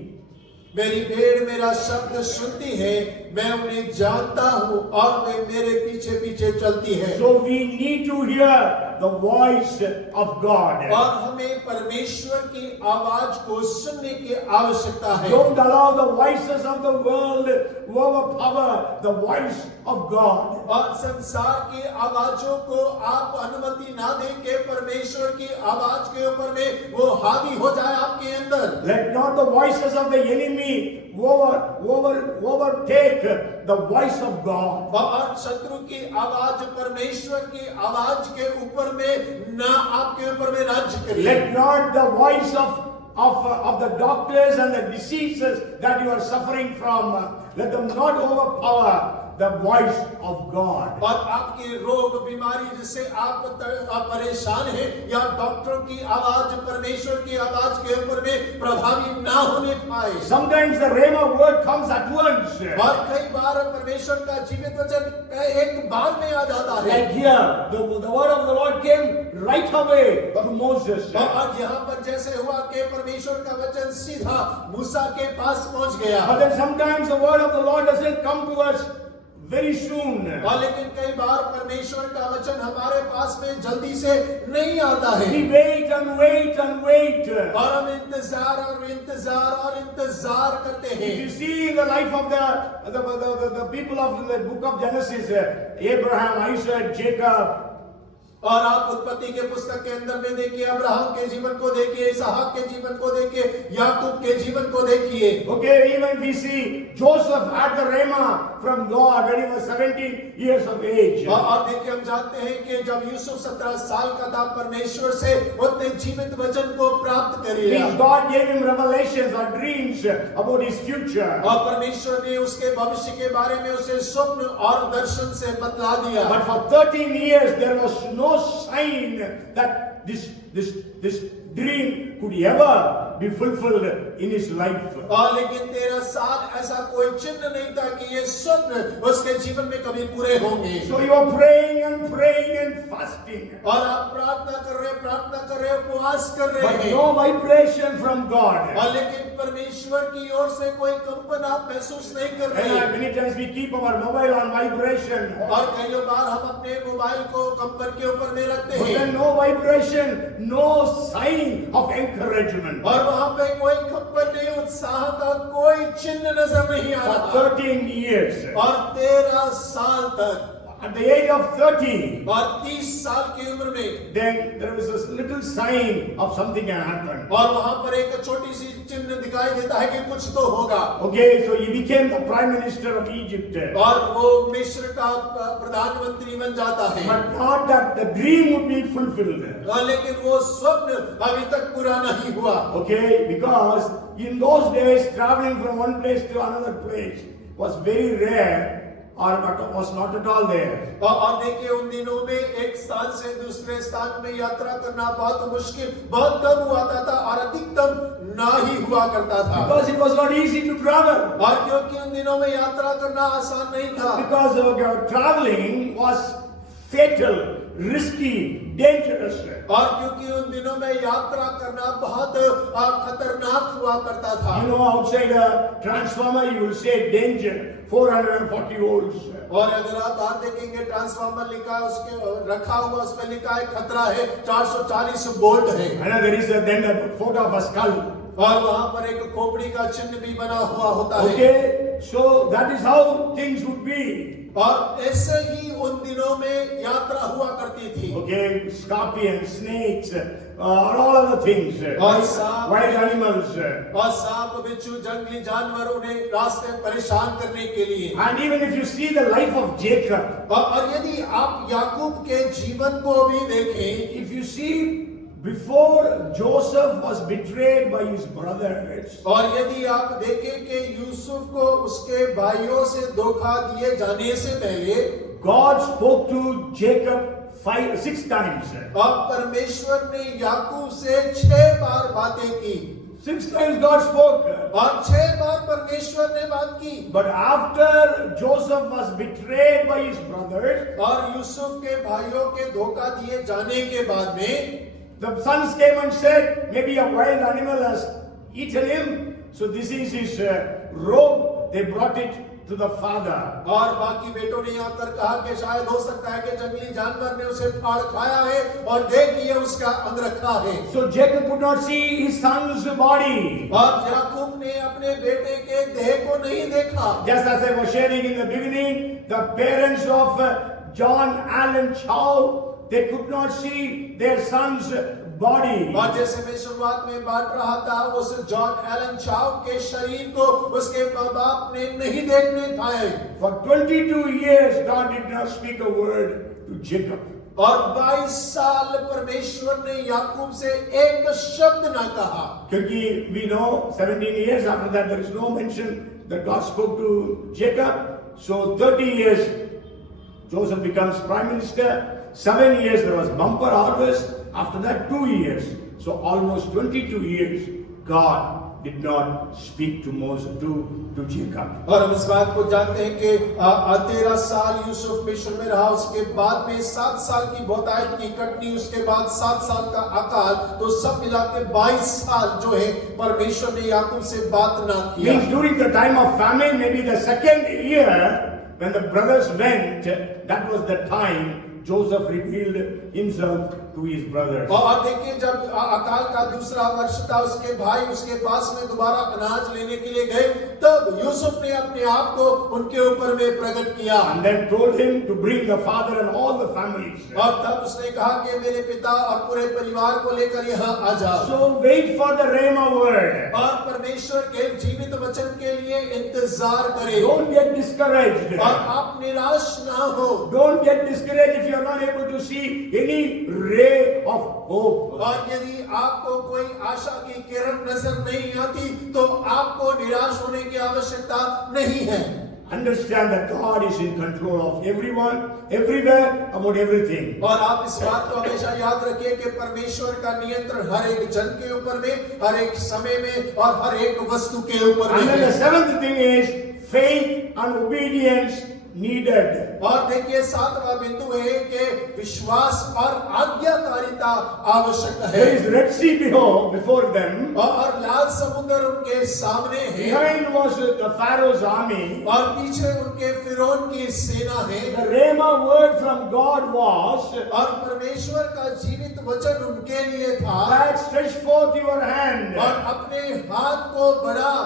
मेरी भेड़ मेरा शब्द सुनती है, मैं उन्हें जानता हूँ और वे मेरे पीछे पीछे चलती है। So we need to hear the voice of God. और हमें परमेश्वर की आवाज को सुनने की आवश्यकता है। Don't allow the voices of the world to overpower the voice of God. और संसार की आवाजों को आप अनुमति ना दें कि परमेश्वर की आवाज के ऊपर में वो हावी हो जाए आपके अंदर। Let not the voices of the enemy overtake the voice of God. और शत्रु की आवाज परमेश्वर की आवाज के ऊपर में ना आपके ऊपर में राज्य करे। Let not the voice of the doctors and the diseases that you are suffering from, let them not overpower the voice of God. और आपके रोग बीमारी जिससे आप परेशान हैं या डॉक्टरों की आवाज परमेश्वर की आवाज के ऊपर में प्रभावी ना होने पाए। Sometimes the Rhema word comes at once. और कई बार परमेश्वर का जीवित वचन एक बार में आ जाता है। Like here, the word of the Lord came right away to Moses. और यहाँ पर जैसे हुआ कि परमेश्वर का वचन सीधा मूसा के पास पहुंच गया। But then sometimes the word of the Lord doesn't come to us very soon. और लेकिन कई बार परमेश्वर का वचन हमारे पास में जल्दी से नहीं आता है। We wait and wait and wait. और हम इंतजार और इंतजार और इंतजार करते हैं। If you see in the life of the people of the book of Genesis, Abraham, Isaac, Jacob, और आप उत्पत्ति के पुस्तक के अंदर में देखिए, अब्राहम के जीवन को देखिए, इसहाक के जीवन को देखिए, याकूब के जीवन को देखिए। okay, even we see Joseph had the Rhema from God when he was 17 years of age. और देखिए हम जानते हैं कि जब यूसुफ 17 साल का था परमेश्वर से उसने जीवित वचन को प्राप्त कर लिया। Means God gave him revelations or dreams about his future. और परमेश्वर ने उसके भविष्य के बारे में उसे स्वप्न और दर्शन से बतला दिया। But for 13 years there was no sign that this dream could ever be fulfilled in his life. और लेकिन 13 साल ऐसा कोई चिन्ह नहीं था कि ये स्वप्न उसके जीवन में कभी पूरे होंगे। So you are praying and fasting. और आप प्रार्थना कर रहे, उपवास कर रहे But हैं। no vibration from God. और लेकिन परमेश्वर की ओर से कोई कंपन आप महसूस नहीं कर रहे। And many times we keep our mobile on vibration. और कई बार हम अपने मोबाइल को कंपन के ऊपर में रखते But हैं। then no vibration, no sign of encouragement. और वहाँ पे कोई कंपन नहीं, उत्साह का कोई चिन्ह नजर नहीं आ For रहा। 13 years. और 13 साल तक at the age of 30, और 30 साल की उम्र में then there was this little sign of something had happened. और वहां पर एक छोटी सी चिन्ह दिखाई देता है कि कुछ तो होगा। Okay, so he became the prime minister of Egypt. और वो मिस्र का प्रधानमंत्री बन जाता है। But not that the dream would be fulfilled. लेकिन वो स्वप्न अभी तक पूरा नहीं हुआ। Okay, because in those days traveling from one place to another place was very rare or was not at all there. और देखिए उन दिनों में एक स्थान से दूसरे स्थान में यात्रा करना बहुत मुश्किल, बहुत कम हुआ था और अधिकतम ना ही हुआ करता था। Because it was not easy to travel. और क्योंकि उन दिनों में यात्रा करना आसान नहीं था। Because traveling was fatal, risky, dangerous. और क्योंकि उन दिनों में यात्रा करना बहुत खतरनाक हुआ करता था। You know, outside a transformer you will say danger, 440 volts. और अगर आप बाहर देखेंगे ट्रांसफार्मर लिखा है उसके रखा हुआ उस पर लिखा है खतरा है 440 वोल्ट है। And there is then a photo of a skull. और वहां पर एक खोपड़ी का चिन्ह भी बना हुआ होता है। Okay, so that is how things would be. और ऐसे ही उन दिनों में यात्रा हुआ करती थी। Okay, scorpions, snakes, all other things, wild animals. और सांप बिच्छू जंगली जानवर उन्हें रास्ते में परेशान करने के लिए। And even if you see the life of Jacob, और यदि आप याकूब के जीवन को भी देखें, if you see before Joseph was betrayed by his brothers, और यदि आप देखें कि यूसुफ को उसके भाइयों से धोखा दिए जाने से पहले God spoke to Jacob 5-6 times. और परमेश्वर ने याकूब से 6 बार बातें की। 6 times God spoke. और 6 बार परमेश्वर ने बात की। But after Joseph was betrayed by his brothers, और यूसुफ के भाइयों के धोखा दिए जाने के बाद में the sons came and said, maybe a wild animal has eaten him. So this is his robe. They brought it to the father. और बाकी बेटों ने आकर कहा कि शायद हो सकता है कि जंगली जानवर ने उसे फाड़ खाया है और देखिए उसका अंग रखा है। So Jacob could not see his son's body. और याकूब ने अपने बेटे के देह को नहीं देखा। Just as I was sharing in the beginning, the parents of John Allen Chow, they could not see their son's body. और जैसे मैं शुरुआत में बात रहा था उस जॉन एलन चाव के शरीर को उसके माँ बाप ने नहीं देखने पाए। For 22 years, God did not speak a word to Jacob. और 22 साल परमेश्वर ने याकूब से एक शब्द ना कहा। क्योंकि we know 17 years after that there is no mention that God spoke to Jacob. So 30 years Joseph becomes prime minister. 7 years there was bumper harvest. After that 2 years. So almost 22 years God did not speak to Moses to Jacob. और हम इस बात को जानते हैं कि 13 साल यूसुफ मिस्र में रहा, उसके बाद में 7 साल की बहुतायत की कटनी, उसके बाद 7 साल का अकाल, तो सब मिला के 22 साल जो है परमेश्वर ने याकूब से बात ना किया। Means during the time of famine, maybe the second year when the brothers went, that was the time Joseph revealed himself to his brothers. और देखिए जब अकाल का दूसरा वर्ष था, उसके भाई उसके पास में दोबारा अनाज लेने के लिए गए, तब यूसुफ ने अपने आप को उनके ऊपर में प्रकट किया। And then told him to bring the father and all the families. और तब उसने कहा कि मेरे पिता और पूरे परिवार को लेकर यहाँ आ जाओ। So wait for the Rhema word. और परमेश्वर के जीवित वचन के लिए इंतजार करें। Don't get discouraged. और आप निराश ना हो। Don't get discouraged if you are not able to see any ray of hope. और यदि आपको कोई आशा की किरण नजर नहीं आती, तो आपको निराश होने की आवश्यकता नहीं है। Understand that God is in control of everyone, everywhere, about everything. और आप इस बात को हमेशा याद रखिए कि परमेश्वर का नियंत्रण हर एक जन के ऊपर में, हर एक समय में और हर एक वस्तु के ऊपर में And then है। the seventh thing is faith and obedience needed. और देखिए 7वां बिंदु है कि विश्वास और आज्ञाकारिता आवश्यक है। There is Red Sea before them. और लाल समुद्र उनके सामने है। Behind was the Pharaoh's army. और पीछे उनके फिरौन की सेना है। The Rhema word from God was और परमेश्वर का जीवित वचन उनके लिए था। that stretch forth your hand. और अपने हाथ को बढ़ा।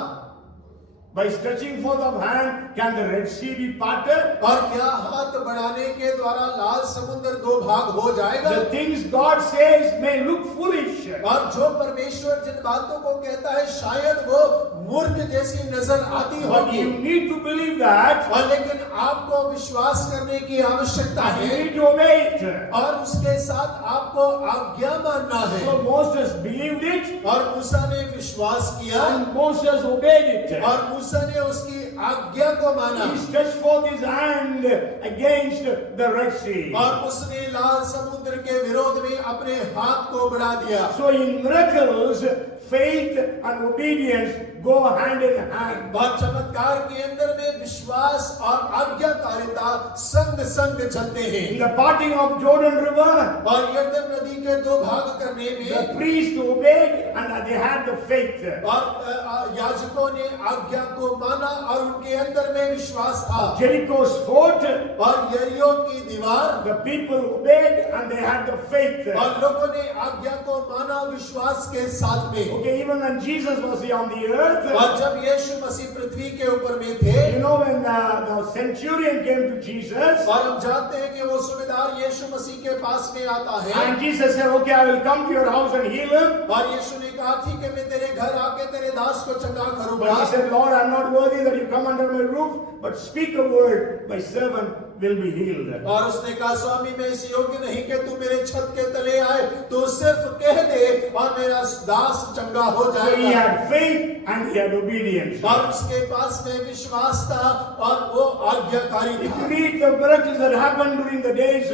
By stretching forth of hand, can the Red Sea be parted? और क्या हाथ बढ़ाने के द्वारा लाल समुद्र दो भाग हो जाएगा? The things God says may look foolish. और जो परमेश्वर जिन बातों को कहता है शायद वो मूर्ख जैसी नजर आती But होगी, you need to believe that. और लेकिन आपको विश्वास करने की आवश्यकता And you है need to obey it. और उसके साथ आपको आज्ञा मानना है। So Moses believed it और मूसा ने विश्वास किया and Moses obeyed it. और मूसा ने उसकी आज्ञा को माना He stretched forth his hand against the Red Sea. और उसने लाल समुद्र के विरोध में अपने हाथ को बढ़ा दिया। So in miracles, faith and obedience go hand in hand. और चमत्कार के अंदर में विश्वास और आज्ञाकारिता संग संग चलते In हैं। the parting of Jordan River, और यरदन नदी के दो भाग करने the में priests obeyed and they had the faith. और याजकों ने आज्ञा को माना और उनके अंदर में विश्वास था। Jericho's fort, और यरीहो की दीवार the people obeyed and they had the faith. और लोगों ने आज्ञा को माना विश्वास के साथ में। Okay, even when Jesus was on the earth, और जब यीशु मसीह पृथ्वी के ऊपर में थे, you know, when the centurion came to Jesus, और हम जानते हैं कि वो सूबेदार यीशु मसीह के पास में आता है and Jesus said, okay, I will come to your house and heal him. और यीशु ने कहा ठीक है मैं तेरे घर आके तेरे दास को चंगा But करूंगा। he said, Lord, I am not worthy that you come under my roof, but speak a word, my servant will be healed. और उसने कहा स्वामी मैं इस योग्य नहीं कि तू मेरे छत के तले आए, तू सिर्फ कह दे और मेरा दास चंगा हो So he जाएगा। had faith and he had obedience. और उसके पास में विश्वास था और वो आज्ञाकारी If you था। read the miracles that happened during the days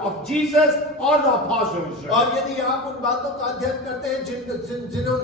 of Jesus or the apostles, और यदि आप उन बातों का अध्ययन करते हैं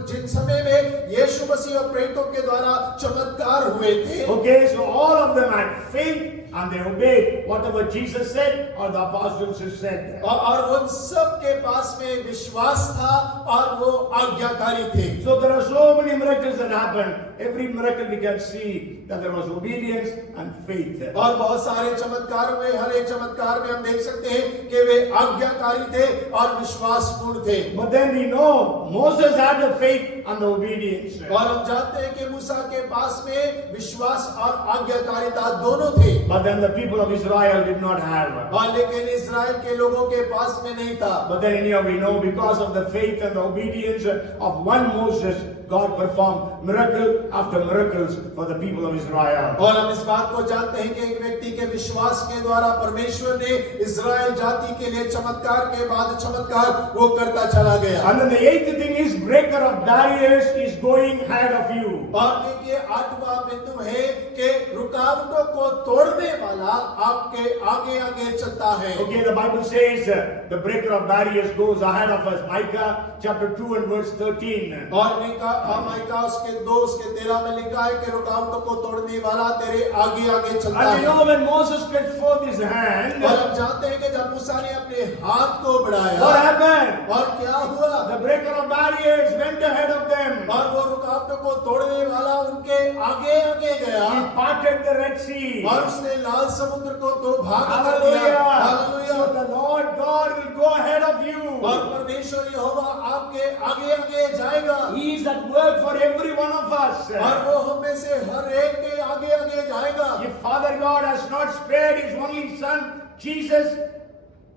जिन समय में यीशु मसीह और प्रेरितों के द्वारा चमत्कार हुए थे, okay, so all of them had faith and they obeyed whatever Jesus said or the apostles said. और उन सब के पास में विश्वास था और वो आज्ञाकारी थे। So there are so many miracles that happened. Every miracle we can see that there was obedience and faith. और बहुत सारे चमत्कार हुए, हर एक चमत्कार में हम देख सकते हैं कि वे आज्ञाकारी थे और विश्वासपूर्ण थे। But then we know Moses had the faith and the obedience. और हम जानते हैं कि मूसा के पास में विश्वास और आज्ञाकारिता दोनों थे। But then the people of Israel did not have. और लेकिन इस्राएल के लोगों के पास में नहीं था। But then anyhow we know because of the faith and the obedience of one Moses, God performed miracle after miracles for the people of Israel. और हम इस बात को जानते हैं कि एक व्यक्ति के विश्वास के द्वारा परमेश्वर ने इस्राएल जाति के लिए चमत्कार के बाद चमत्कार वो करता चला गया। And then the eighth thing is breaker of barriers is going ahead of you. और देखिए आठवां बिंदु है कि रुकावटों को तोड़ने वाला आपके आगे आगे चलता है। Okay, the Bible says the breaker of barriers goes ahead of us. Micah chapter 2 and verse 13. और माइका उसके 2 उसके 13 में लिखा है कि रुकावटों को तोड़ने वाला तेरे आगे आगे चलता And you है। know when Moses stretched forth his hand, और हम जानते हैं कि जब मूसा ने अपने हाथ को बढ़ाया what happened? और क्या हुआ? The breaker of barriers went ahead of them. और वो रुकावटों को तोड़ने वाला उनके आगे आगे गया He parted the Red Sea. और उसने लाल समुद्र को 2 भाग कर दिया। Hallelujah. Hallelujah. So the Lord God will go ahead of you. और परमेश्वर यहोवा आपके आगे आगे जाएगा He is at work for every one of us. और वो हम में से हर एक के आगे आगे जाएगा। If Father God has not spared His only Son, Jesus,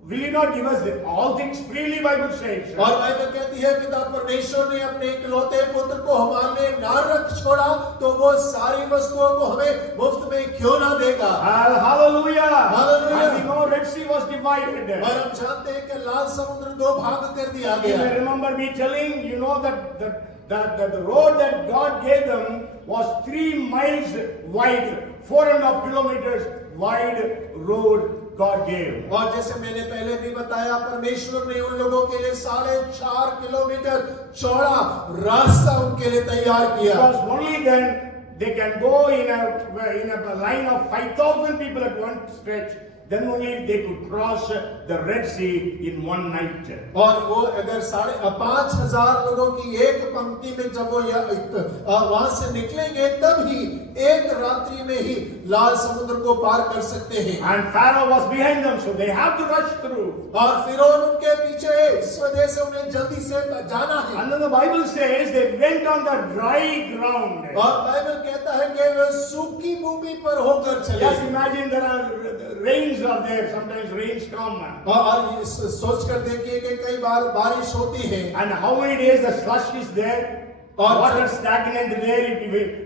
will He not give us all things freely? Bible says. और बाइबल कहती है पिता परमेश्वर ने अपने इकलौते पुत्र को हमारे लिए ना रख छोड़ा तो वो सारी वस्तुओं को हमें मुफ्त में क्यों ना देगा। Hallelujah. Hallelujah. And we know Red Sea was divided. और हम जानते हैं कि लाल समुद्र 2 भाग कर दिया You may गया। remember me telling, you know, that the road that God gave them was 3 miles wide, 4.5 kilometers wide road God gave. और जैसे मैंने पहले भी बताया परमेश्वर ने उन लोगों के लिए 4.5 किलोमीटर चौड़ा रास्ता उनके लिए तैयार किया। Because only then they can go in a line of 5,000 people at one stretch. then only they could cross the Red Sea in one night. और वो अगर 5,500 लोगों की एक पंक्ति में जब वो वहां से निकलेंगे तब ही एक रात्रि में ही लाल समुद्र को पार कर सकते हैं। And Pharaoh was behind them, so they have to rush through. और फिरौन उनके पीछे इस वजह से उन्हें जल्दी से जाना है। And then the Bible says they went on the dry ground. और बाइबल कहता है कि वे सूखी भूमि पर होकर चले। Just imagine there are rains are there. Sometimes rains come. और सोच कर देखिए कि कई बार बारिश होती है। And how many days the slush is there? Water stagnant there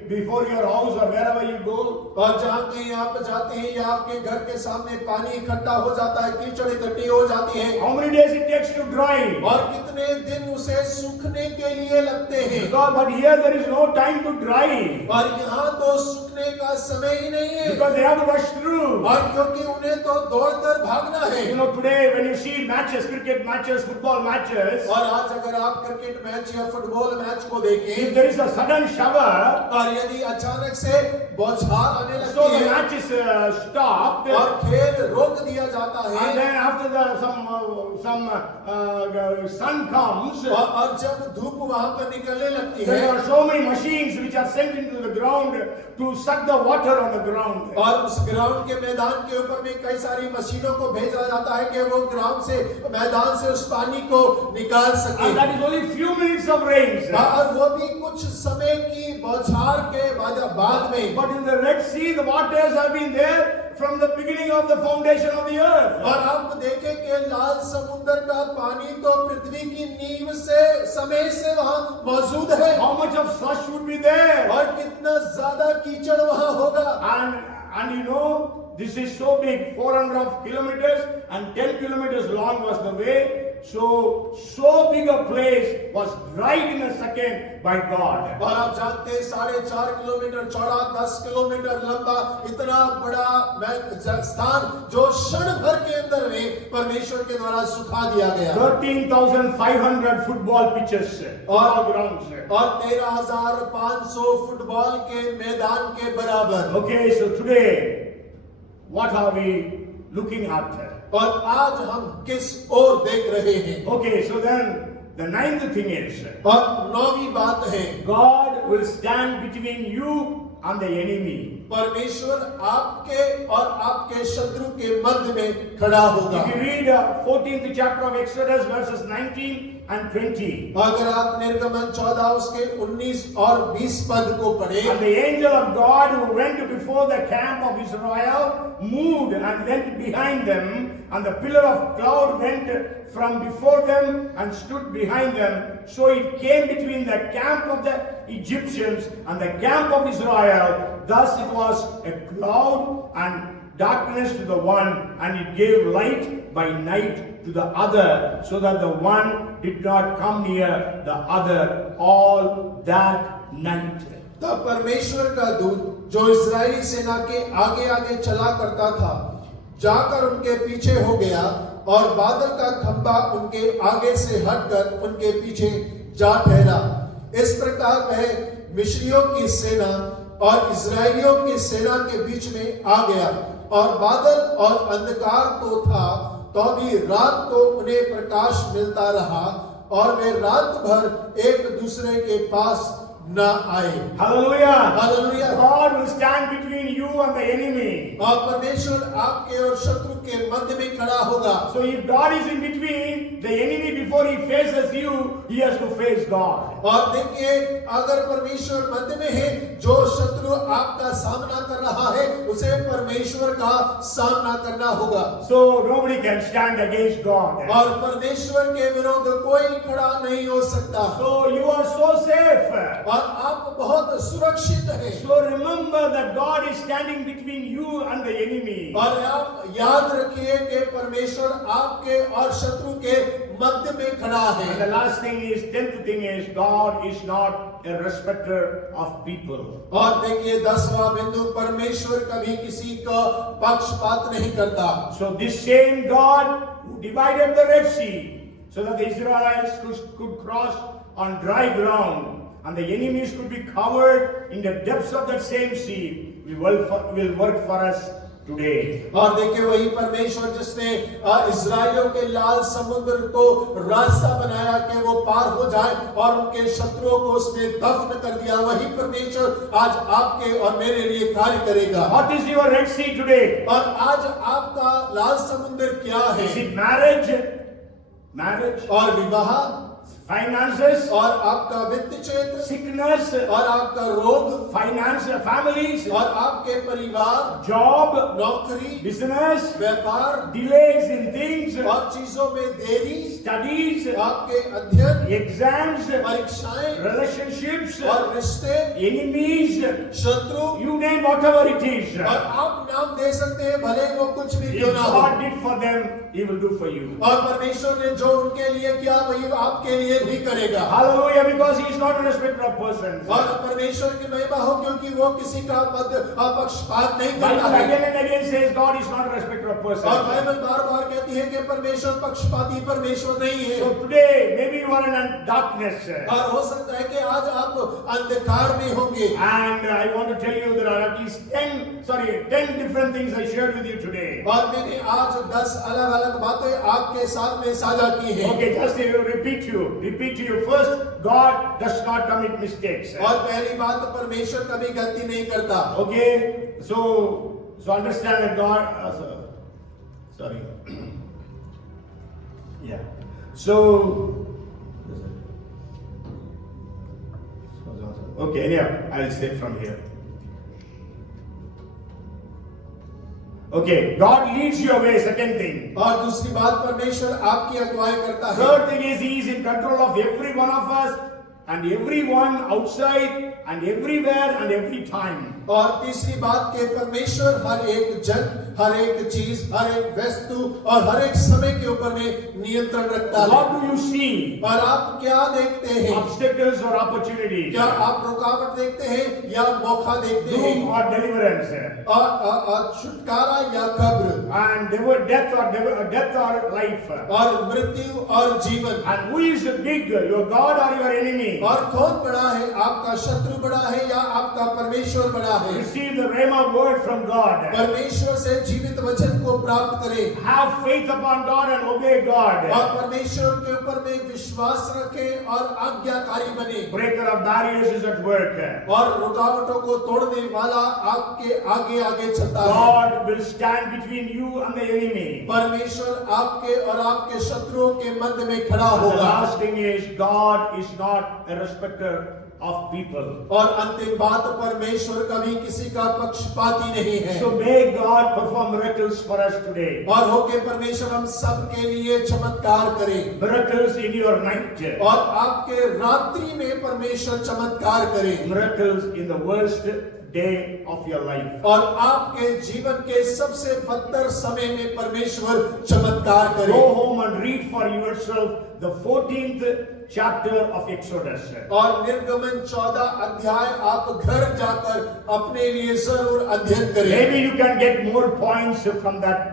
before your house or wherever you go. और जहाँ कहीं आप जाते हैं या आपके घर के सामने पानी इकट्ठा हो जाता है, कीचड़ इकट्ठी हो जाती है। How many days it takes to dry? और कितने दिन उसे सूखने के लिए लगते हैं। But here there is no time to dry. और यहाँ तो सूखने का समय ही नहीं है। Because they have to rush through. और क्योंकि उन्हें तो दौड़कर भागना है। You know, today when you see matches, cricket matches, football matches, और आज अगर आप क्रिकेट मैच या फुटबॉल मैच को देखें, if there is a sudden shower, और यदि अचानक से बौछार आने so लगती the है, match is stopped, और खेल रोक दिया जाता and है, then after some sun comes, और जब धूप वहां पर निकलने लगती है, there are so many machines which are sent into the ground to suck the water on the ground. और उस ग्राउंड के मैदान के ऊपर में कई सारी मशीनों को भेजा जाता है कि वो ग्राउंड से मैदान से उस पानी को निकाल सके। And that is only few minutes of rains. और वो भी कुछ समय की बौछार के बाद में। But in the Red Sea, the waters have been there from the beginning of the foundation of the earth. और आप देखें कि लाल समुद्र का पानी तो पृथ्वी की नींव से समय से वहां मौजूद है। How much of slush would be there? और कितना ज्यादा कीचड़ वहां होगा। And you know, this is so big, 400 kilometers and 10 kilometers long was the way. So big a place was dried in a second by God. और आप जानते हैं 4.5 किलोमीटर चौड़ा, 10 किलोमीटर लंबा इतना बड़ा स्थान जो क्षण भर के अंदर में परमेश्वर के द्वारा सुखा दिया गया। 13,500 football pitches और grounds और 13,500 फुटबॉल के मैदान के बराबर। Okay, so today, what are we looking at? और आज हम किस ओर देख रहे हैं? Okay, so then the ninth thing is, और 9वीं बात है, God will stand between you and the enemy. परमेश्वर आपके और आपके शत्रु के मध्य में खड़ा होगा। If you read 14th chapter of Exodus verses 19 and 20. अगर आप निर्गमन 14 उसके 19 और 20 पद को पढ़ें, And the angel of God who went before the camp of Israel moved and went behind them, and the pillar of cloud went from before them and stood behind them. So it came between the camp of the Egyptians and the camp of Israel. Thus it was a cloud and darkness to the one, and it gave light by night to the other, so that the one did not come near the other all that night. तब परमेश्वर का दूत जो इस्राएली सेना के आगे आगे चला करता था, जाकर उनके पीछे हो गया, और बादल का खंभा उनके आगे से हटकर उनके पीछे जा ठहरा। इस प्रकार वह मिस्रियों की सेना और इस्राएलियों की सेना के बीच में आ गया, और बादल और अंधकार तो था, तो भी रात को उन्हें प्रकाश मिलता रहा, और वे रात भर एक दूसरे के पास न आए। Hallelujah! Hallelujah! God will stand between you and the enemy. और परमेश्वर आपके और शत्रु के मध्य में खड़ा होगा। So if God is in between, the enemy before he faces you, he has to face God. और देखिए, अगर परमेश्वर मध्य में है, जो शत्रु आपका सामना कर रहा है, उसे परमेश्वर का सामना करना होगा। So nobody can stand against God. और परमेश्वर के विरुद्ध कोई खड़ा नहीं हो सकता। So you are so safe. और आप बहुत सुरक्षित हैं। So remember that God is standing between you and the enemy. और आप याद रखिए कि परमेश्वर आपके और शत्रु के मध्य में खड़ा And है। the last thing is, 10th thing is, God is not a respecter of people. और देखिए 10वां बिंदु, परमेश्वर कभी किसी का पक्षपात नहीं करता। So this same God who divided the Red Sea so that the Israelites could cross on dry ground and the enemies could be covered in the depths of that same sea will work for us today. और देखिए वही परमेश्वर जिसने इस्राएलियों के लाल समुद्र को रास्ता बनाया कि वो पार हो जाए और उनके शत्रुओं को उसने दफन कर दिया, वही परमेश्वर आज आपके और मेरे लिए कार्य करेगा। What is your Red Sea today? और आज आपका लाल समुद्र क्या है? Is it marriage? Marriage? और विवाह, Finances? और आपका वित्त क्षेत्र, Sickness? और आपका रोग, Finance? Families? और आपके परिवार, Job? नौकरी, Business? व्यापार, Delays in things? और चीजों में देरी, Studies? आपके अध्ययन, Exams? परीक्षाएं, Relationships? और रिश्ते, Enemies? शत्रु, You name whatever it is. और आप नाम दे सकते हैं, भले वो कुछ भी क्यों If ना हो। God did for them, He will do for you. और परमेश्वर ने जो उनके लिए किया वही आपके लिए भी करेगा। Hallelujah, because He is not a respecter of persons. और परमेश्वर की महिमा हो क्योंकि वो किसी का पक्षपात नहीं करता Bible है। again and again says God is not a respecter of और persons. बाइबल बार-बार कहती है कि परमेश्वर पक्षपाती परमेश्वर नहीं है। So today, maybe you are in darkness. और हो सकता है कि आज आप अंधकार में होंगे। And I want to tell you there are at least 10 different things I shared with you today. और मैंने आज 10 अलग-अलग बातें आपके साथ में साझा की हैं। Okay, just repeat to you. First, God does not commit mistakes. और पहली बात तो परमेश्वर कभी गलती नहीं करता। Okay, so understand that God, sorry. Yeah. So, okay, anyhow, I'll say from here. Okay, God leads you away, second thing. और दूसरी बात परमेश्वर आपकी अगुवाई करता है। Third thing is He is in control of every one of us and everyone outside and everywhere and every time. और तीसरी बात के परमेश्वर हर एक जन, हर एक चीज, हर एक वस्तु और हर एक समय के ऊपर में नियंत्रण रखता है। What do you see? और आप क्या देखते हैं? Obstacles or opportunities? क्या आप रुकावट देखते हैं या मौका देखते हैं? Doom or deliverance? और छुटकारा या कब्र? And death or life? और मृत्यु और जीवन? And who is big, your God or your enemy? और कौन बड़ा है? आपका शत्रु बड़ा है या आपका परमेश्वर बड़ा है? Receive the rhema word from God. परमेश्वर से जीवित वचन को प्राप्त करें। Have faith upon God and obey God. और परमेश्वर के ऊपर में विश्वास रखें और आज्ञाकारी बने। Breaker of barriers is at work. और रुकावटों को तोड़ने वाला आपके आगे आगे चलता है। God will stand between you and the enemy. परमेश्वर आपके और आपके शत्रुओं के मध्य में खड़ा And the होगा। last thing is God is not a respecter of people. और अंतिम बात, परमेश्वर कभी किसी का पक्षपाती नहीं है। So may God perform miracles for us today. और होके परमेश्वर हम सब के लिए चमत्कार करे। Miracles in your night. और आपके रात्रि में परमेश्वर चमत्कार करे। Miracles in the worst day of your life. और आपके जीवन के सबसे बदतर समय में परमेश्वर चमत्कार करे। Go home and read for yourself the 14th chapter of Exodus. और निर्गमन 14 अध्याय आप घर जाकर अपने लिए जरूर अध्ययन करें। Maybe you can get more points from that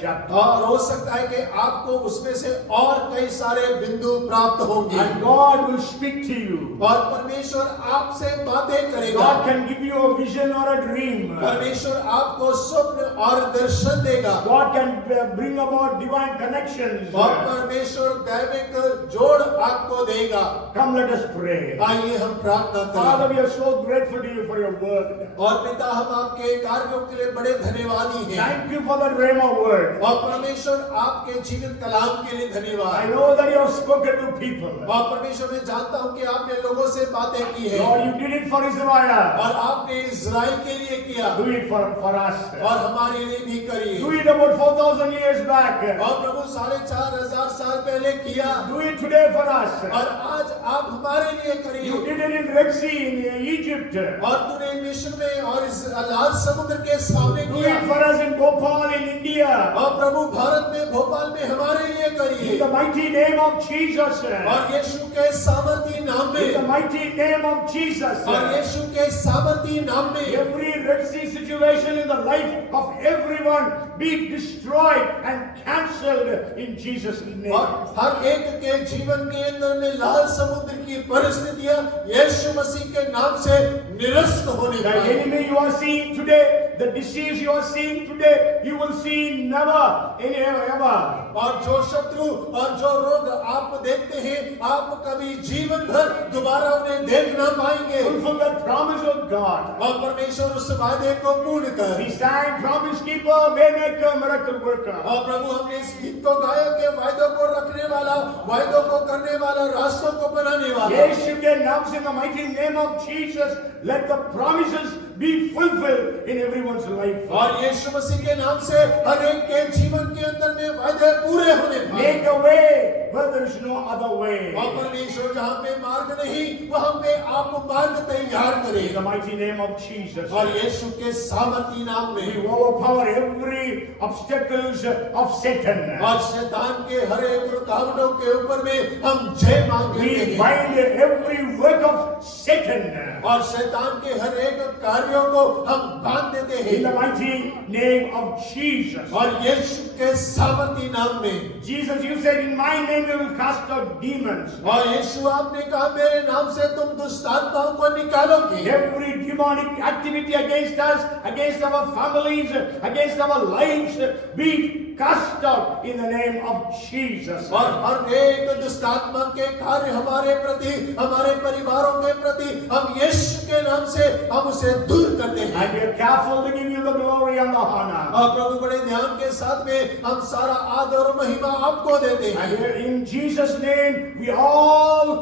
chapter. और हो सकता है कि आपको उसमें से और कई सारे बिंदु प्राप्त होंगे। And God will speak to you. और परमेश्वर आपसे बातें करेगा। God can give you a vision or a dream. परमेश्वर आपको स्वप्न और दर्शन देगा। God can bring about divine connections. और परमेश्वर दैविक जोड़ आपको देगा। Come, let us pray. आइए हम प्रार्थना Father, करें। we are so grateful to you for your word. और पिता, हम आपके कार्यों के लिए बड़े धन्यवादी हैं। Thank you for that rhema word. और परमेश्वर आपके जीवित कलाम के लिए I धन्यवाद। know that you have spoken to people. और परमेश्वर, मैं जानता हूँ कि आपने लोगों से बातें की है। Lord, you did it for Israel. और आपने इज़राइल के लिए किया Do it for us. और हमारे लिए भी करिए। Do it about 4,000 years back. और प्रभु 4,500 साल पहले किया Do it today for us. और आज आप हमारे लिए करिए। You did it in Red Sea in Egypt. और तूने मिस्र में और इस लाल समुद्र के सामने Do किया। it for us in Bhopal in India. और प्रभु भारत में भोपाल में हमारे लिए In करिए। the mighty name of Jesus. और यीशु के सामर्थी नाम In the में, mighty name of Jesus. और यीशु के सामर्थी नाम में Every Red Sea situation in the life of everyone be destroyed and cancelled in Jesus' name. और हर एक के जीवन के अंदर में लाल समुद्र की परिस्थितियां यीशु मसीह के नाम से निरस्त होने The पाए। enemy you are seeing today, the disease you are seeing today, you will see never in ever. और जो शत्रु और जो रोग आप देखते हैं, आप कभी जीवन भर दोबारा उन्हें देख ना पाएंगे। Fulfill the promise of God. और परमेश्वर उस वादे को पूर्ण कर। We sang promise keeper, way maker, miracle worker. और प्रभु हमने इस गीत को गाया कि वायदों को रखने वाला, वायदों को करने वाला, रास्तों को बनाने वाला। यीशु के नाम से, in the mighty name of Jesus, let the promises be fulfilled in everyone's life. और यीशु मसीह के नाम से हर एक के जीवन के अंदर में वायदे पूरे होने पाए। Make a way where there is no other way. और परमेश्वर जहाँ पे मार्ग नहीं, वहाँ पे आप मार्ग तैयार In करें। the mighty name of Jesus. और यीशु के सामर्थी नाम में We overpower every obstacles of Satan. और शैतान के हर एक रुकावटों के ऊपर में हम जय मांग लेते We हैं। bind every work of Satan. और शैतान के हर एक कार्यों को हम बांध देते In the हैं। mighty name of Jesus. और यीशु के सामर्थी नाम में Jesus, you said, in my name you will cast out demons. और यीशु आपने कहा मेरे नाम से तुम दुष्ट आत्माओं को निकालोगे। Every demonic activity against us, against our families, against our lives, be cast out in the name of Jesus. और हर एक दुष्ट आत्मा के कार्य हमारे प्रति, हमारे परिवारों के प्रति हम यीशु के नाम से हम उसे दूर करते हैं। And we are careful to give you the glory and the honor. और प्रभु बड़े ध्यान के साथ में हम सारा आदर और महिमा आपको देते हैं। And we- in Jesus' name, we all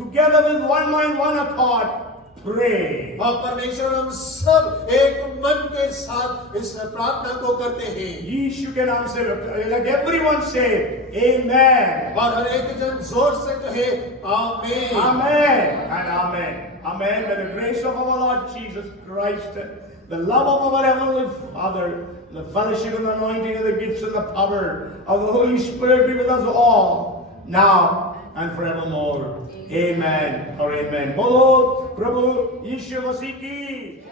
together with one mind, one accord, pray. और परमेश्वर हम सब एक मन के साथ इस प्रार्थना को करते हैं। यीशु के नाम से, let everyone say, Amen. और हर एक जन जोर से कहे आमीन। Amen and amen. Amen. By the grace of our Lord Jesus Christ, the love of our Heavenly Father, the fellowship and the anointing of the gifts and the power of the Holy Spirit be with us all, now and forevermore. Amen or amen. Bolo Prabhu Yishu Masih ki